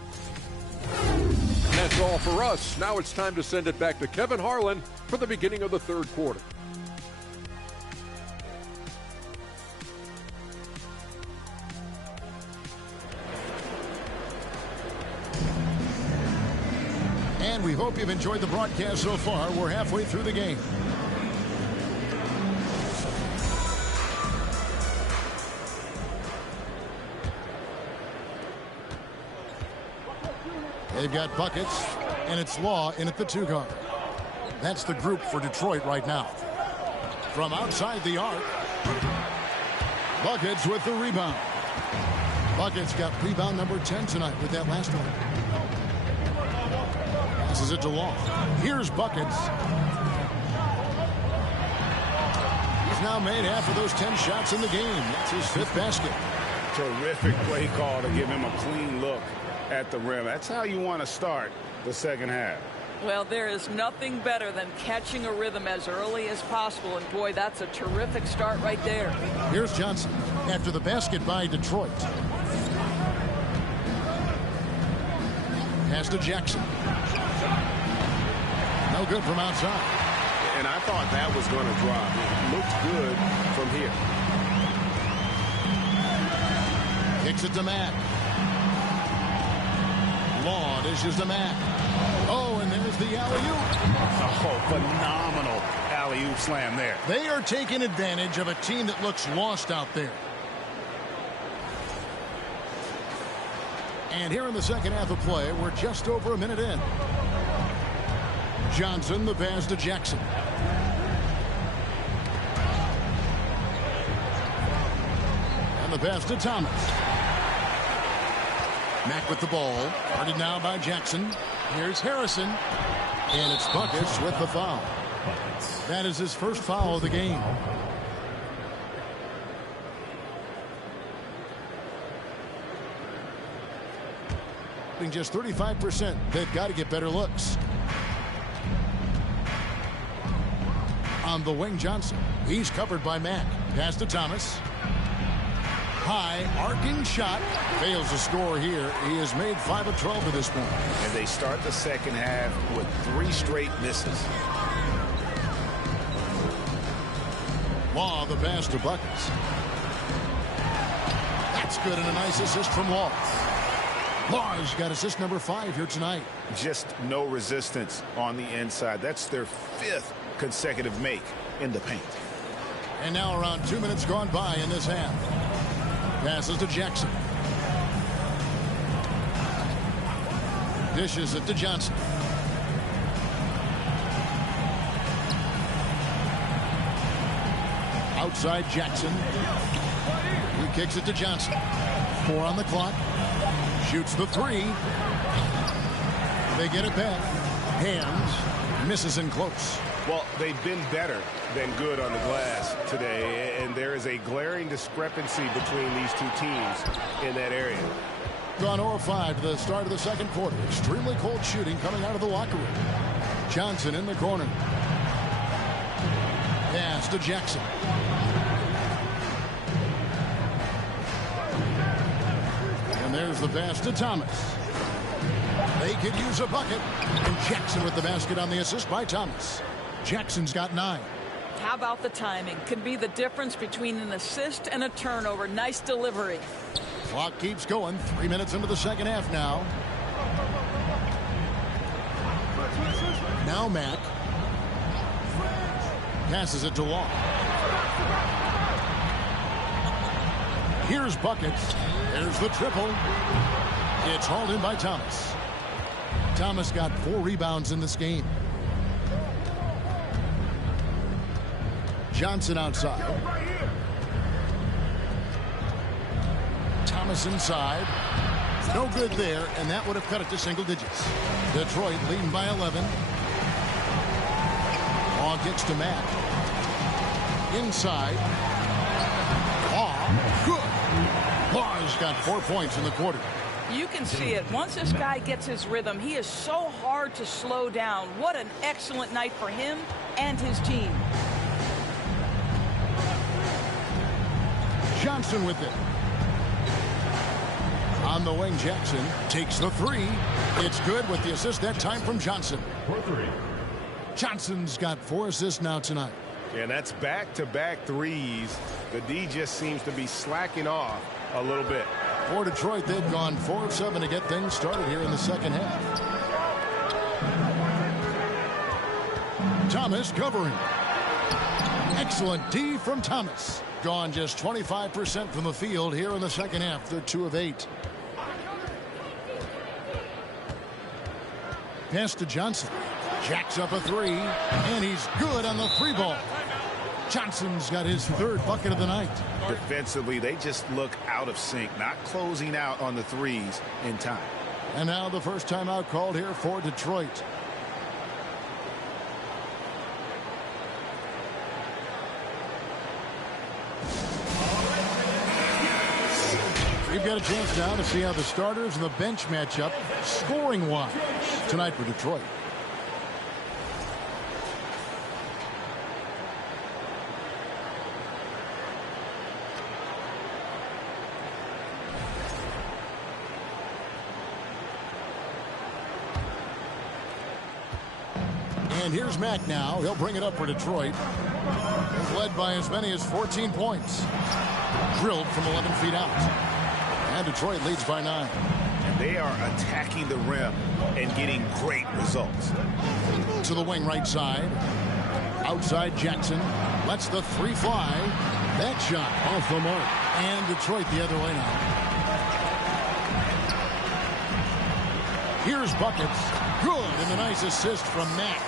And that's all for us. Now it's time to send it back to Kevin Harlan for the beginning of the third quarter. And we hope you've enjoyed the broadcast so far. We're halfway through the game. They've got buckets, and it's Law in at the 2 guard. That's the group for Detroit right now. From outside the arc, Buckets with the rebound. Buckets got rebound number 10 tonight with that last one. Passes it to Law. Here's Buckets. He's now made half of those 10 shots in the game. That's his 5th basket. Terrific play call to give him a clean look at the rim. That's how you want to start the second half. Well, there is nothing better than catching a rhythm as early as possible, and boy, that's a terrific start right there. Here's Johnson after the basket by Detroit. Pass to Jackson. No good from outside. And I thought that was going to drop. It looked good from here. Kicks it to Mack. Law dishes to Mack. Oh, and there's the alley-oop. Oh, phenomenal alley-oop slam there. They are taking advantage of a team that looks lost out there. And here in the second half of play, we're just over a minute in. Johnson, the pass to Jackson. And the pass to Thomas. Mack with the ball. Guarded now by Jackson. Here's Harrison. And it's Buckets with the foul. That is his first foul of the game. Just 35%. They've got to get better looks. On the wing, Johnson. He's covered by Mack. Pass to Thomas. High, arcing shot. Fails to score here. He has made 5 of 12 to this point. And they start the second half with 3 straight misses. Law, the pass to Buckets. That's good, and a nice assist from Law. Law's got assist number 5 here tonight. Just no resistance on the inside. That's their 5th consecutive make in the paint. And now around 2 minutes gone by in this half. Passes to Jackson. Dishes it to Johnson. Outside Jackson. kicks it to Johnson. 4 on the clock. Shoots the 3. They get it back. Hands. Misses in close. Well, they've been better than good on the glass today, and there is a glaring discrepancy between these two teams in that area. Gone 0-5 to the start of the second quarter. Extremely cold shooting coming out of the locker room. Johnson in the corner. Pass to Jackson. And there's the pass to Thomas. They could use a bucket. And Jackson with the basket on the assist by Thomas. Jackson's got 9. How about the timing? Can be the difference between an assist and a turnover. Nice delivery. Clock keeps going. 3 minutes into the second half now. Now Mack. Passes it to Law. Here's buckets. There's the triple. It's hauled in by Thomas. Thomas got 4 rebounds in this game. Johnson outside. Thomas inside. No good there, and that would have cut it to single digits. Detroit leading by 11. Law gets to Mack. Inside. Law. Good. Law's got 4 points in the quarter. You can see it. Once this guy gets his rhythm, he is so hard to slow down. What an excellent night for him and his team. Johnson with it. On the wing, Jackson takes the 3. It's good with the assist that time from Johnson. For 3. Johnson's got 4 assists now tonight. And that's back-to-back threes. The D just seems to be slacking off a little bit. For Detroit, they've gone 4 of 7 to get things started here in the second half. Thomas covering. Excellent D from Thomas. Gone just 25% from the field here in the second half. They're 2 of 8. Pass to Johnson. Jacks up a 3, and he's good on the 3 ball. Johnson's got his 3rd bucket of the night. Defensively, they just look out of sync, not closing out on the threes in time. And now the first timeout called here for Detroit. We've got a chance now to see how the starters and the bench match up scoring-wise tonight for Detroit. And here's Mack now. He'll bring it up for Detroit. He's led by as many as 14 points. Drilled from 11 feet out. And Detroit leads by 9. And they are attacking the rim and getting great results. To the wing right side. Outside Jackson. Lets the 3 fly. That shot off the mark. And Detroit the other way now. Here's buckets. Good. And a nice assist from Mack.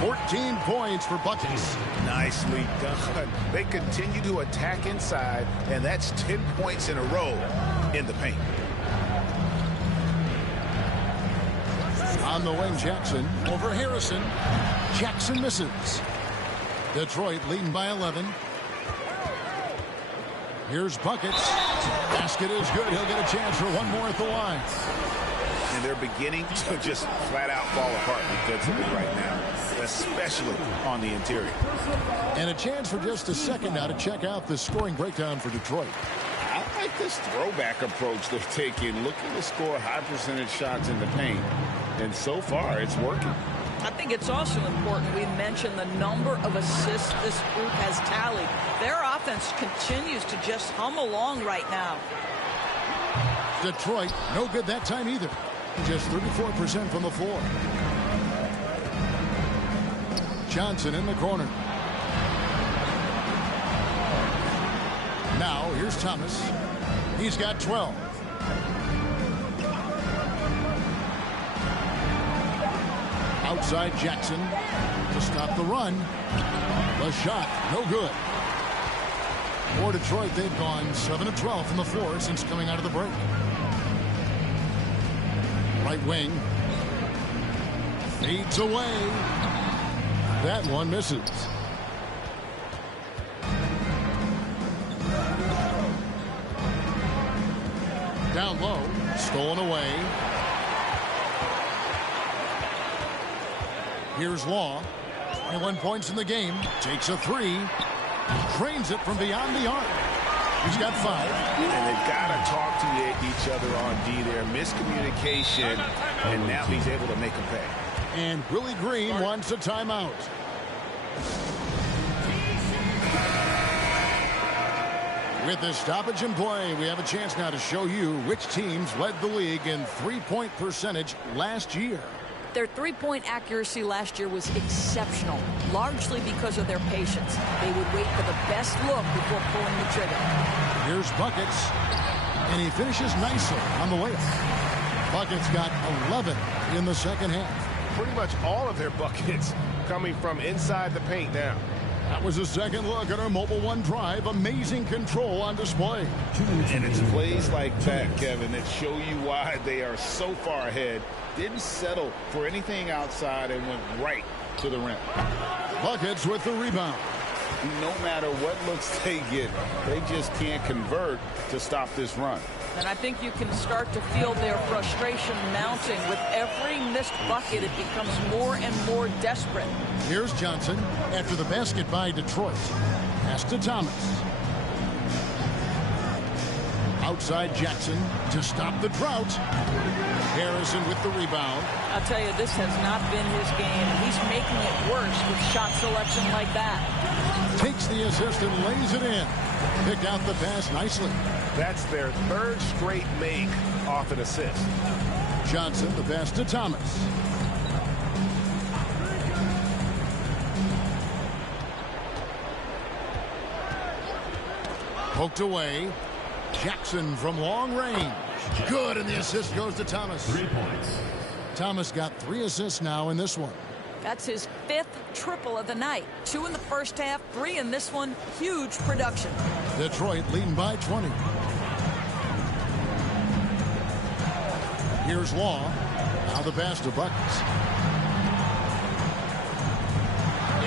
14 points for buckets. Nicely done. They continue to attack inside, and that's 10 points in a row in the paint. On the wing, Jackson over Harrison. Jackson misses. Detroit leading by 11. Here's buckets. Basket is good. He'll get a chance for one more at the line. And they're beginning to just flat out fall apart defensively right now, especially on the interior. And a chance for just a second now to check out the scoring breakdown for Detroit. I like this throwback approach they're taking, looking to score high percentage shots in the paint. And so far, it's working. I think it's also important we mention the number of assists this group has tallied. Their offense continues to just hum along right now. Detroit, no good that time either. Just 34% from the floor. Johnson in the corner. Now, here's Thomas. He's got 12. Outside Jackson to stop the run. The shot, no good. For For Detroit, they've gone 7 of 12 from the floor since coming out of the break. Right wing. Fades away. That one misses. Down low. Stolen away. Here's Law. 21 points in the game. Takes a three. Drains it from beyond the arc. He's got 5. And they've got to talk to each other on D there. Miscommunication. And now he's able to make them pay. And Willie Green wants a timeout. With the stoppage in play, we have a chance now to show you which teams led the league in three-point percentage last year. Their three-point accuracy last year was exceptional, largely because of their patience. They would wait for the best look before pulling the trigger. Here's Buckets, and he finishes nicely on the layup. Buckets got 11 in the second half. Pretty much all of their buckets coming from inside the paint now. That was a second look at our Mobile One drive. Amazing control on display. And it's plays like that, Kevin, that show you why they are so far ahead. Didn't settle for anything outside and went right to the rim. Buckets with the rebound. No matter what looks they get, they just can't convert to stop this run. And I think you can start to feel their frustration mounting. With every missed bucket, it becomes more and more desperate. Here's Johnson after the basket by Detroit. Pass to Thomas. Outside Jackson to stop the drought. Harrison with the rebound. I'll tell you, this has not been his game. He's making it worse with shot selection like that. Takes the assist and lays it in. Picked out the pass nicely. That's their third straight make off an assist. Johnson, the pass to Thomas. Poked away. Jackson from long range. Good, and the assist goes to Thomas. 3 points. Thomas got 3 assists now in this one. That's his 5th triple of the night. 2 in the first half, 3 in this one. Huge production. Detroit leading by 20. Here's Law. Now the pass to Buckets.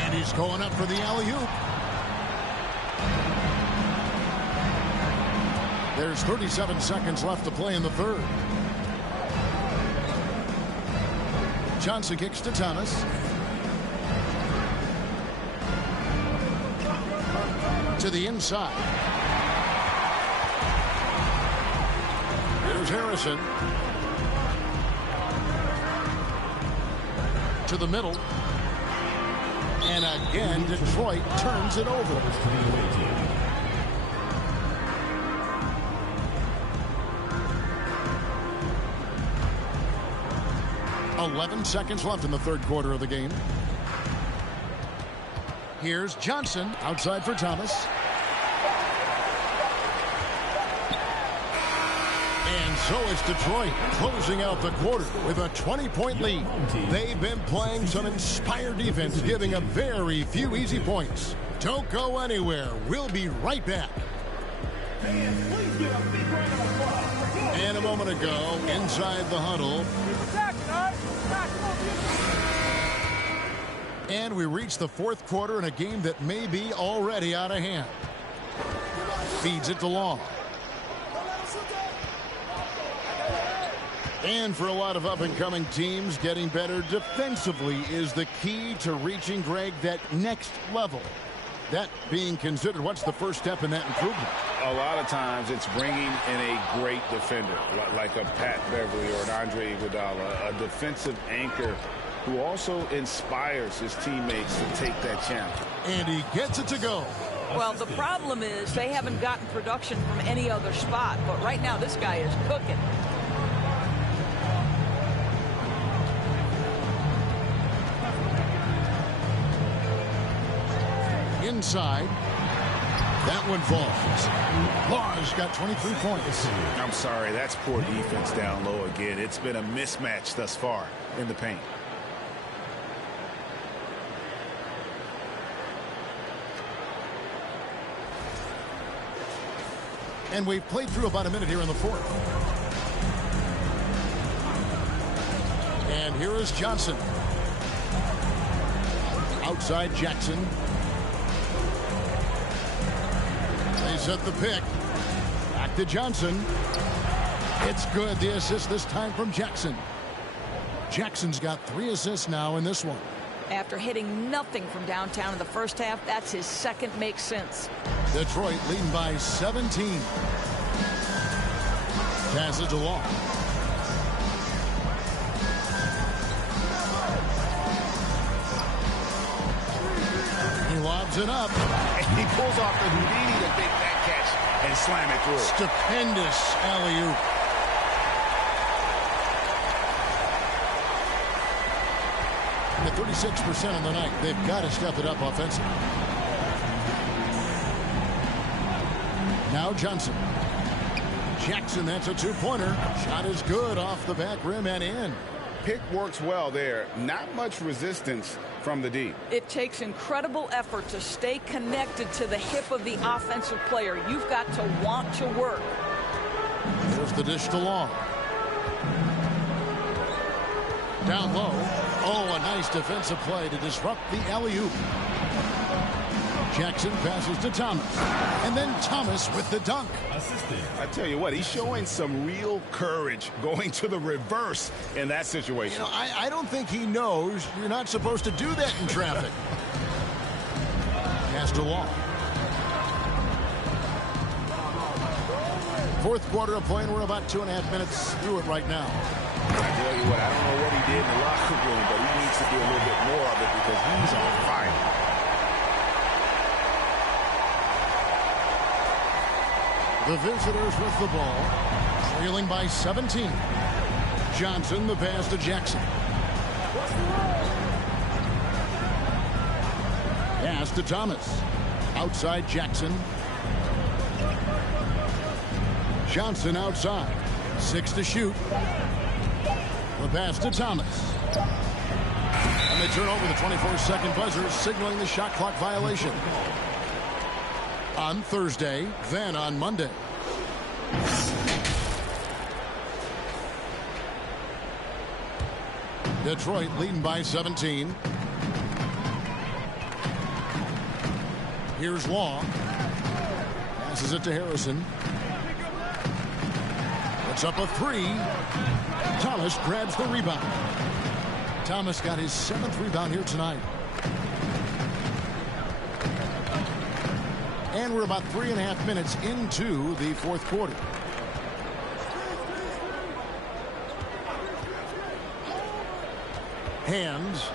And he's going up for the alley-oop. There's 37 seconds left to play in the third. Johnson kicks to Thomas. To the inside. Here's Harrison. To the middle. And again, Detroit turns it over. 11 seconds left in the third quarter of the game. Here's Johnson outside for Thomas. And so it's Detroit closing out the quarter with a 20-point lead. They've been playing some inspired defense, giving up very few easy points. Don't go anywhere. We'll be right back. And a moment ago, inside the huddle. And we reach the fourth quarter in a game that may be already out of hand. Feeds it to Law. And for a lot of up-and-coming teams, getting better defensively is the key to reaching, Greg, that next level. That being considered, what's the first step in that improvement? A lot of times it's bringing in a great defender, like a Pat Beverly or an Andre Iguodala, a defensive anchor who also inspires his teammates to take that challenge. And he gets it to go. Well, the problem is they haven't gotten production from any other spot, but right now this guy is cooking. Inside. That one falls. Law's got 23 points. I'm sorry, that's poor defense down low again. It's been a mismatch thus far in the paint. And we've played through about a minute here in the fourth. And here is Johnson. Outside Jackson. They set the pick. Back to Johnson. It's good. The assist this time from Jackson. Jackson's got 3 assists now in this one. After hitting nothing from downtown in the first half, that's his second make sense. Detroit leading by 17. Passes to Long. He lobs it up. And he pulls off the Houdini to make that catch and slam it through. Stupendous alley-oop. At 36% on the night. They've got to step it up offensively. Now Johnson. Jackson, that's a 2-pointer. Shot is good off the back rim and in. Pick works well there. Not much resistance from the D. It takes incredible effort to stay connected to the hip of the offensive player. You've got to want to work. There's the dish to Long. Down low. Oh, a nice defensive play to disrupt the alley-oop. Jackson passes to Thomas. And then Thomas with the dunk. I tell you what, he's showing some real courage going to the reverse in that situation. You know, I don't think he knows you're not supposed to do that in traffic. Pass to Long. Fourth quarter of play, and we're about 2.5 minutes through it right now. I tell you what, I don't know what he did in the locker room, but he needs to do a little bit more of it because he's on fire. The visitors with the ball, trailing by 17. Johnson, the pass to Jackson. Pass to Thomas. Outside Jackson. Johnson outside. 6 to shoot. The pass to Thomas. And they turn over the 24-second buzzer, signaling the shot clock violation. On Thursday, then on Monday. Detroit leading by 17. Here's Long. Passes it to Harrison. Puts up a 3. Thomas grabs the rebound. Thomas got his 7th rebound here tonight. And we're about 3.5 minutes into the fourth quarter. Hands.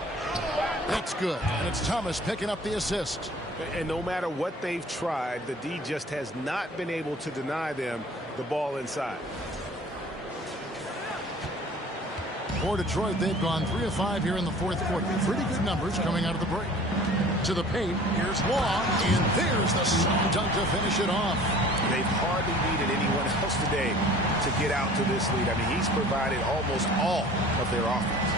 That's good. And it's Thomas picking up the assist. And no matter what they've tried, the D just has not been able to deny them the ball inside. For Detroit, they've gone 3 of 5 here in the fourth quarter. Pretty good numbers coming out of the break. To the paint, here's Long, and there's the slam dunk to finish it off. They've hardly needed anyone else today to get out to this lead. I mean, he's provided almost all of their offense.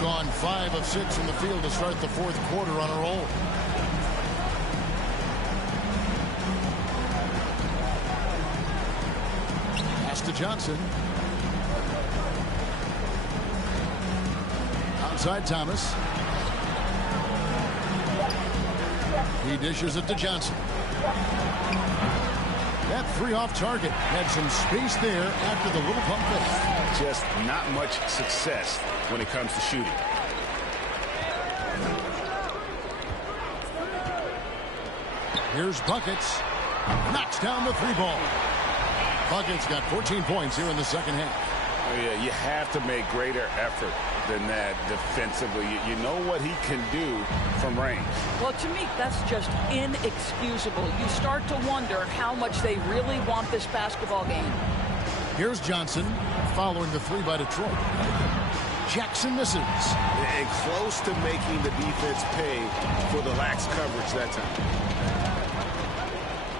Gone 5 of 6 from the field to start the fourth quarter on a roll. Pass to Johnson. Outside Thomas. He dishes it to Johnson. That 3 off target. Had some space there after the little pump fake. Just not much success when it comes to shooting. Here's Buckets. Knocks down the 3-ball. Buckets got 14 points here in the second half. Oh, yeah, you have to make greater effort than that defensively. You know what he can do from range. Well, to me, that's just inexcusable. You start to wonder how much they really want this basketball game. Here's Johnson following the 3 by Detroit. Jackson misses. And close to making the defense pay for the lax coverage that time.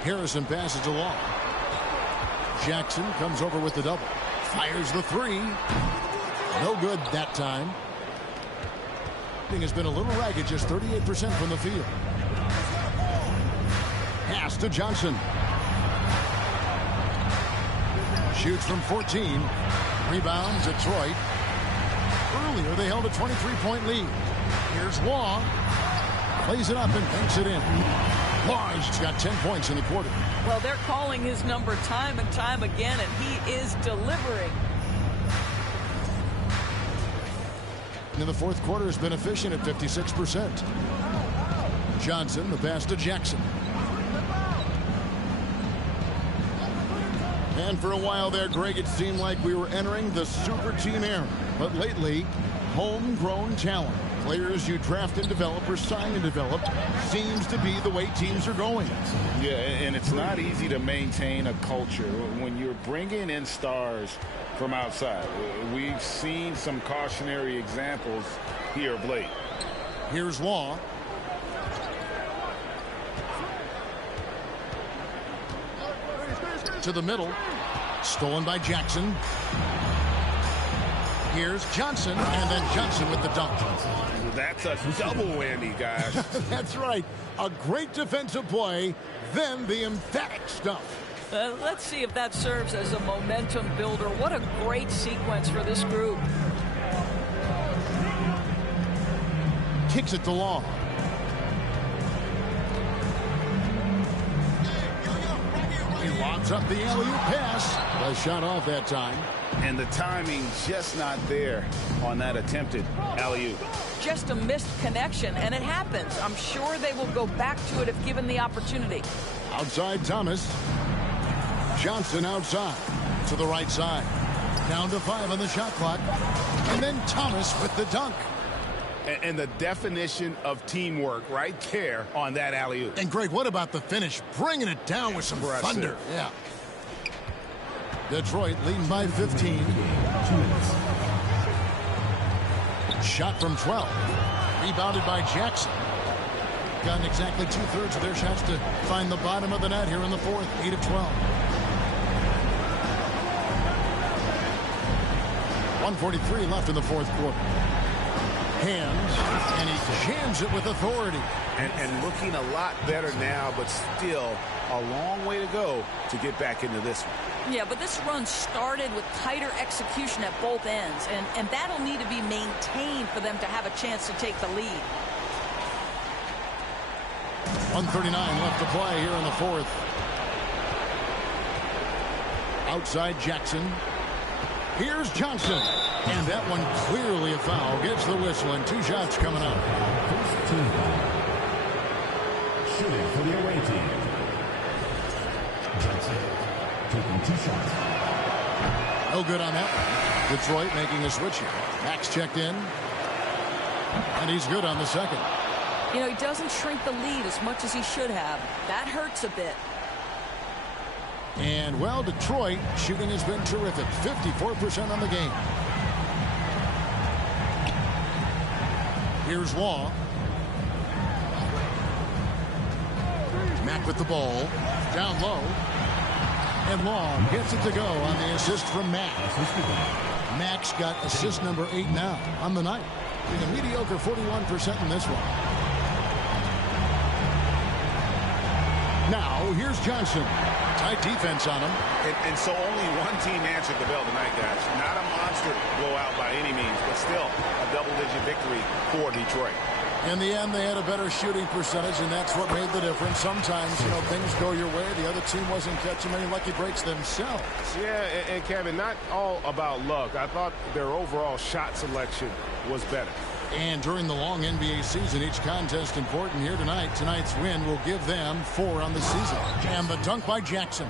Harrison passes to Long. Jackson comes over with the double. Fires the 3. No good that time. Has been a little ragged, just 38% from the field. Pass to Johnson. Shoots from 14. Rebound, Detroit. Earlier, they held a 23-point lead. Here's Law. Plays it up and banks it in. Law's got 10 points in the quarter. Well, they're calling his number time and time again, and he is delivering. In the fourth quarter has been efficient at 56%. Johnson, the pass to Jackson. And for a while there, Greg, it seemed like we were entering the super team era. But lately, homegrown talent, players you draft and develop or sign and develop, seems to be the way teams are going. Yeah, and it's not easy to maintain a culture when you're bringing in stars from outside. We've seen some cautionary examples here of late. Here's Law. To the middle. Stolen by Jackson. Here's Johnson, and then Johnson with the dunk. That's a double whammy, guys. That's right. A great defensive play, then the emphatic stuff. Let's see if that serves as a momentum builder. What a great sequence for this group. Kicks it to Law. He lobs up the alley-oop pass. The shot off that time. And the timing just not there on that attempted alley-oop. Just a missed connection, and it happens. I'm sure they will go back to it if given the opportunity. Outside Thomas. Johnson outside to the right side. Down to 5 on the shot clock. And then Thomas with the dunk. And the definition of teamwork right there on that alley-oop. And Greg, what about the finish? Bringing it down with some thunder. Yeah. Detroit leading by 15. Shot from 12. Rebounded by Jackson. Gotten exactly 2/3 of their shots to find the bottom of the net here in the fourth. 8 of 12. 1:43 left in the fourth quarter. Hands, and he jams it with authority. And looking a lot better now, but still a long way to go to get back into this one. Yeah, but this run started with tighter execution at both ends, and that'll need to be maintained for them to have a chance to take the lead. 1:39 left to play here in the fourth. Outside Jackson. Here's Johnson. And that one clearly a foul. Gets the whistle, and 2 shots coming up. First team foul. Shooting for the away team. Johnson taking 2 shots. No good on that one. Detroit making a switch here. Max checked in. And he's good on the second. You know, he doesn't shrink the lead as much as he should have. That hurts a bit. And, well, Detroit shooting has been terrific. 54% on the game. Here's Law. Mack with the ball. Down low. And Law gets it to go on the assist from Mack. Mack's got assist number 8 now on the night. With a mediocre 41% in this one. Now, here's Johnson. Tight defense on him. And so only one team answered the bell tonight, guys. Not a monster blowout by any means, but still a double-digit victory for Detroit. In the end, they had a better shooting percentage, and that's what made the difference. Sometimes, you know, things go your way. The other team wasn't catching many lucky breaks themselves. Yeah, and Kevin, not all about luck. I thought their overall shot selection was better. And during the long NBA season, each contest important here tonight. Tonight's win will give them 4 on the season. And the dunk by Jackson.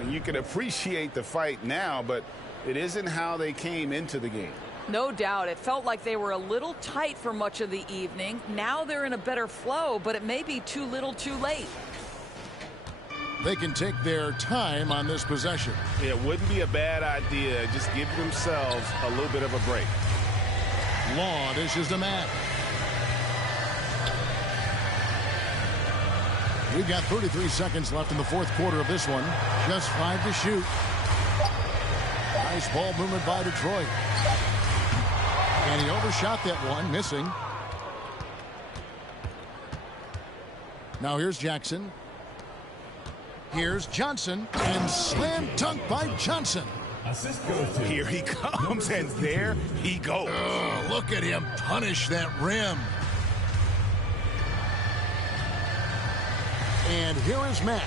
And you can appreciate the fight now, but it isn't how they came into the game. No doubt. It felt like they were a little tight for much of the evening. Now they're in a better flow, but it may be too little too late. They can take their time on this possession. It wouldn't be a bad idea. Just give themselves a little bit of a break. Law dishes to Mack. We've got 33 seconds left in the fourth quarter of this one. Just 5 to shoot. Nice ball movement by Detroit. And he overshot that one, missing. Now here's Jackson. Here's Johnson, and slam dunk by Johnson. Assist goes to. Here he comes, and there he goes. Oh, look at him punish that rim. And here is Matt.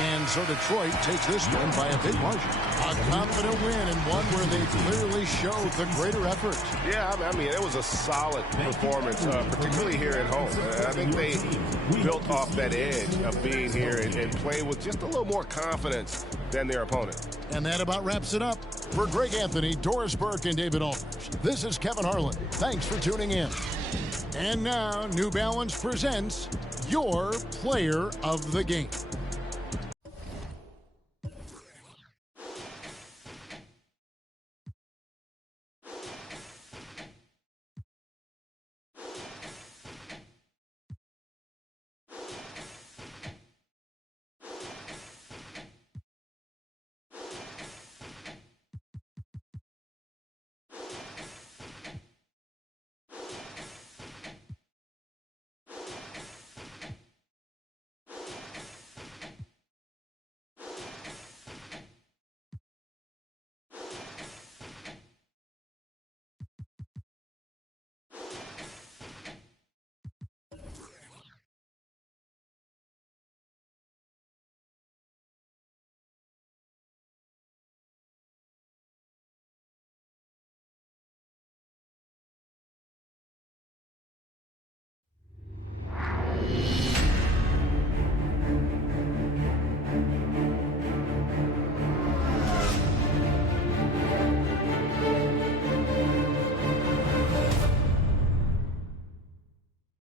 And so Detroit takes this one by a big margin. A confident win, and one where they clearly showed the greater effort. Yeah, I mean, it was a solid performance, particularly here at home. I think they built off that edge of being here and played with just a little more confidence than their opponent. And that about wraps it up. For Greg Anthony, Doris Burke, and David Aldridge, this is Kevin Harlan. Thanks for tuning in. And now, New Balance presents your player of the game.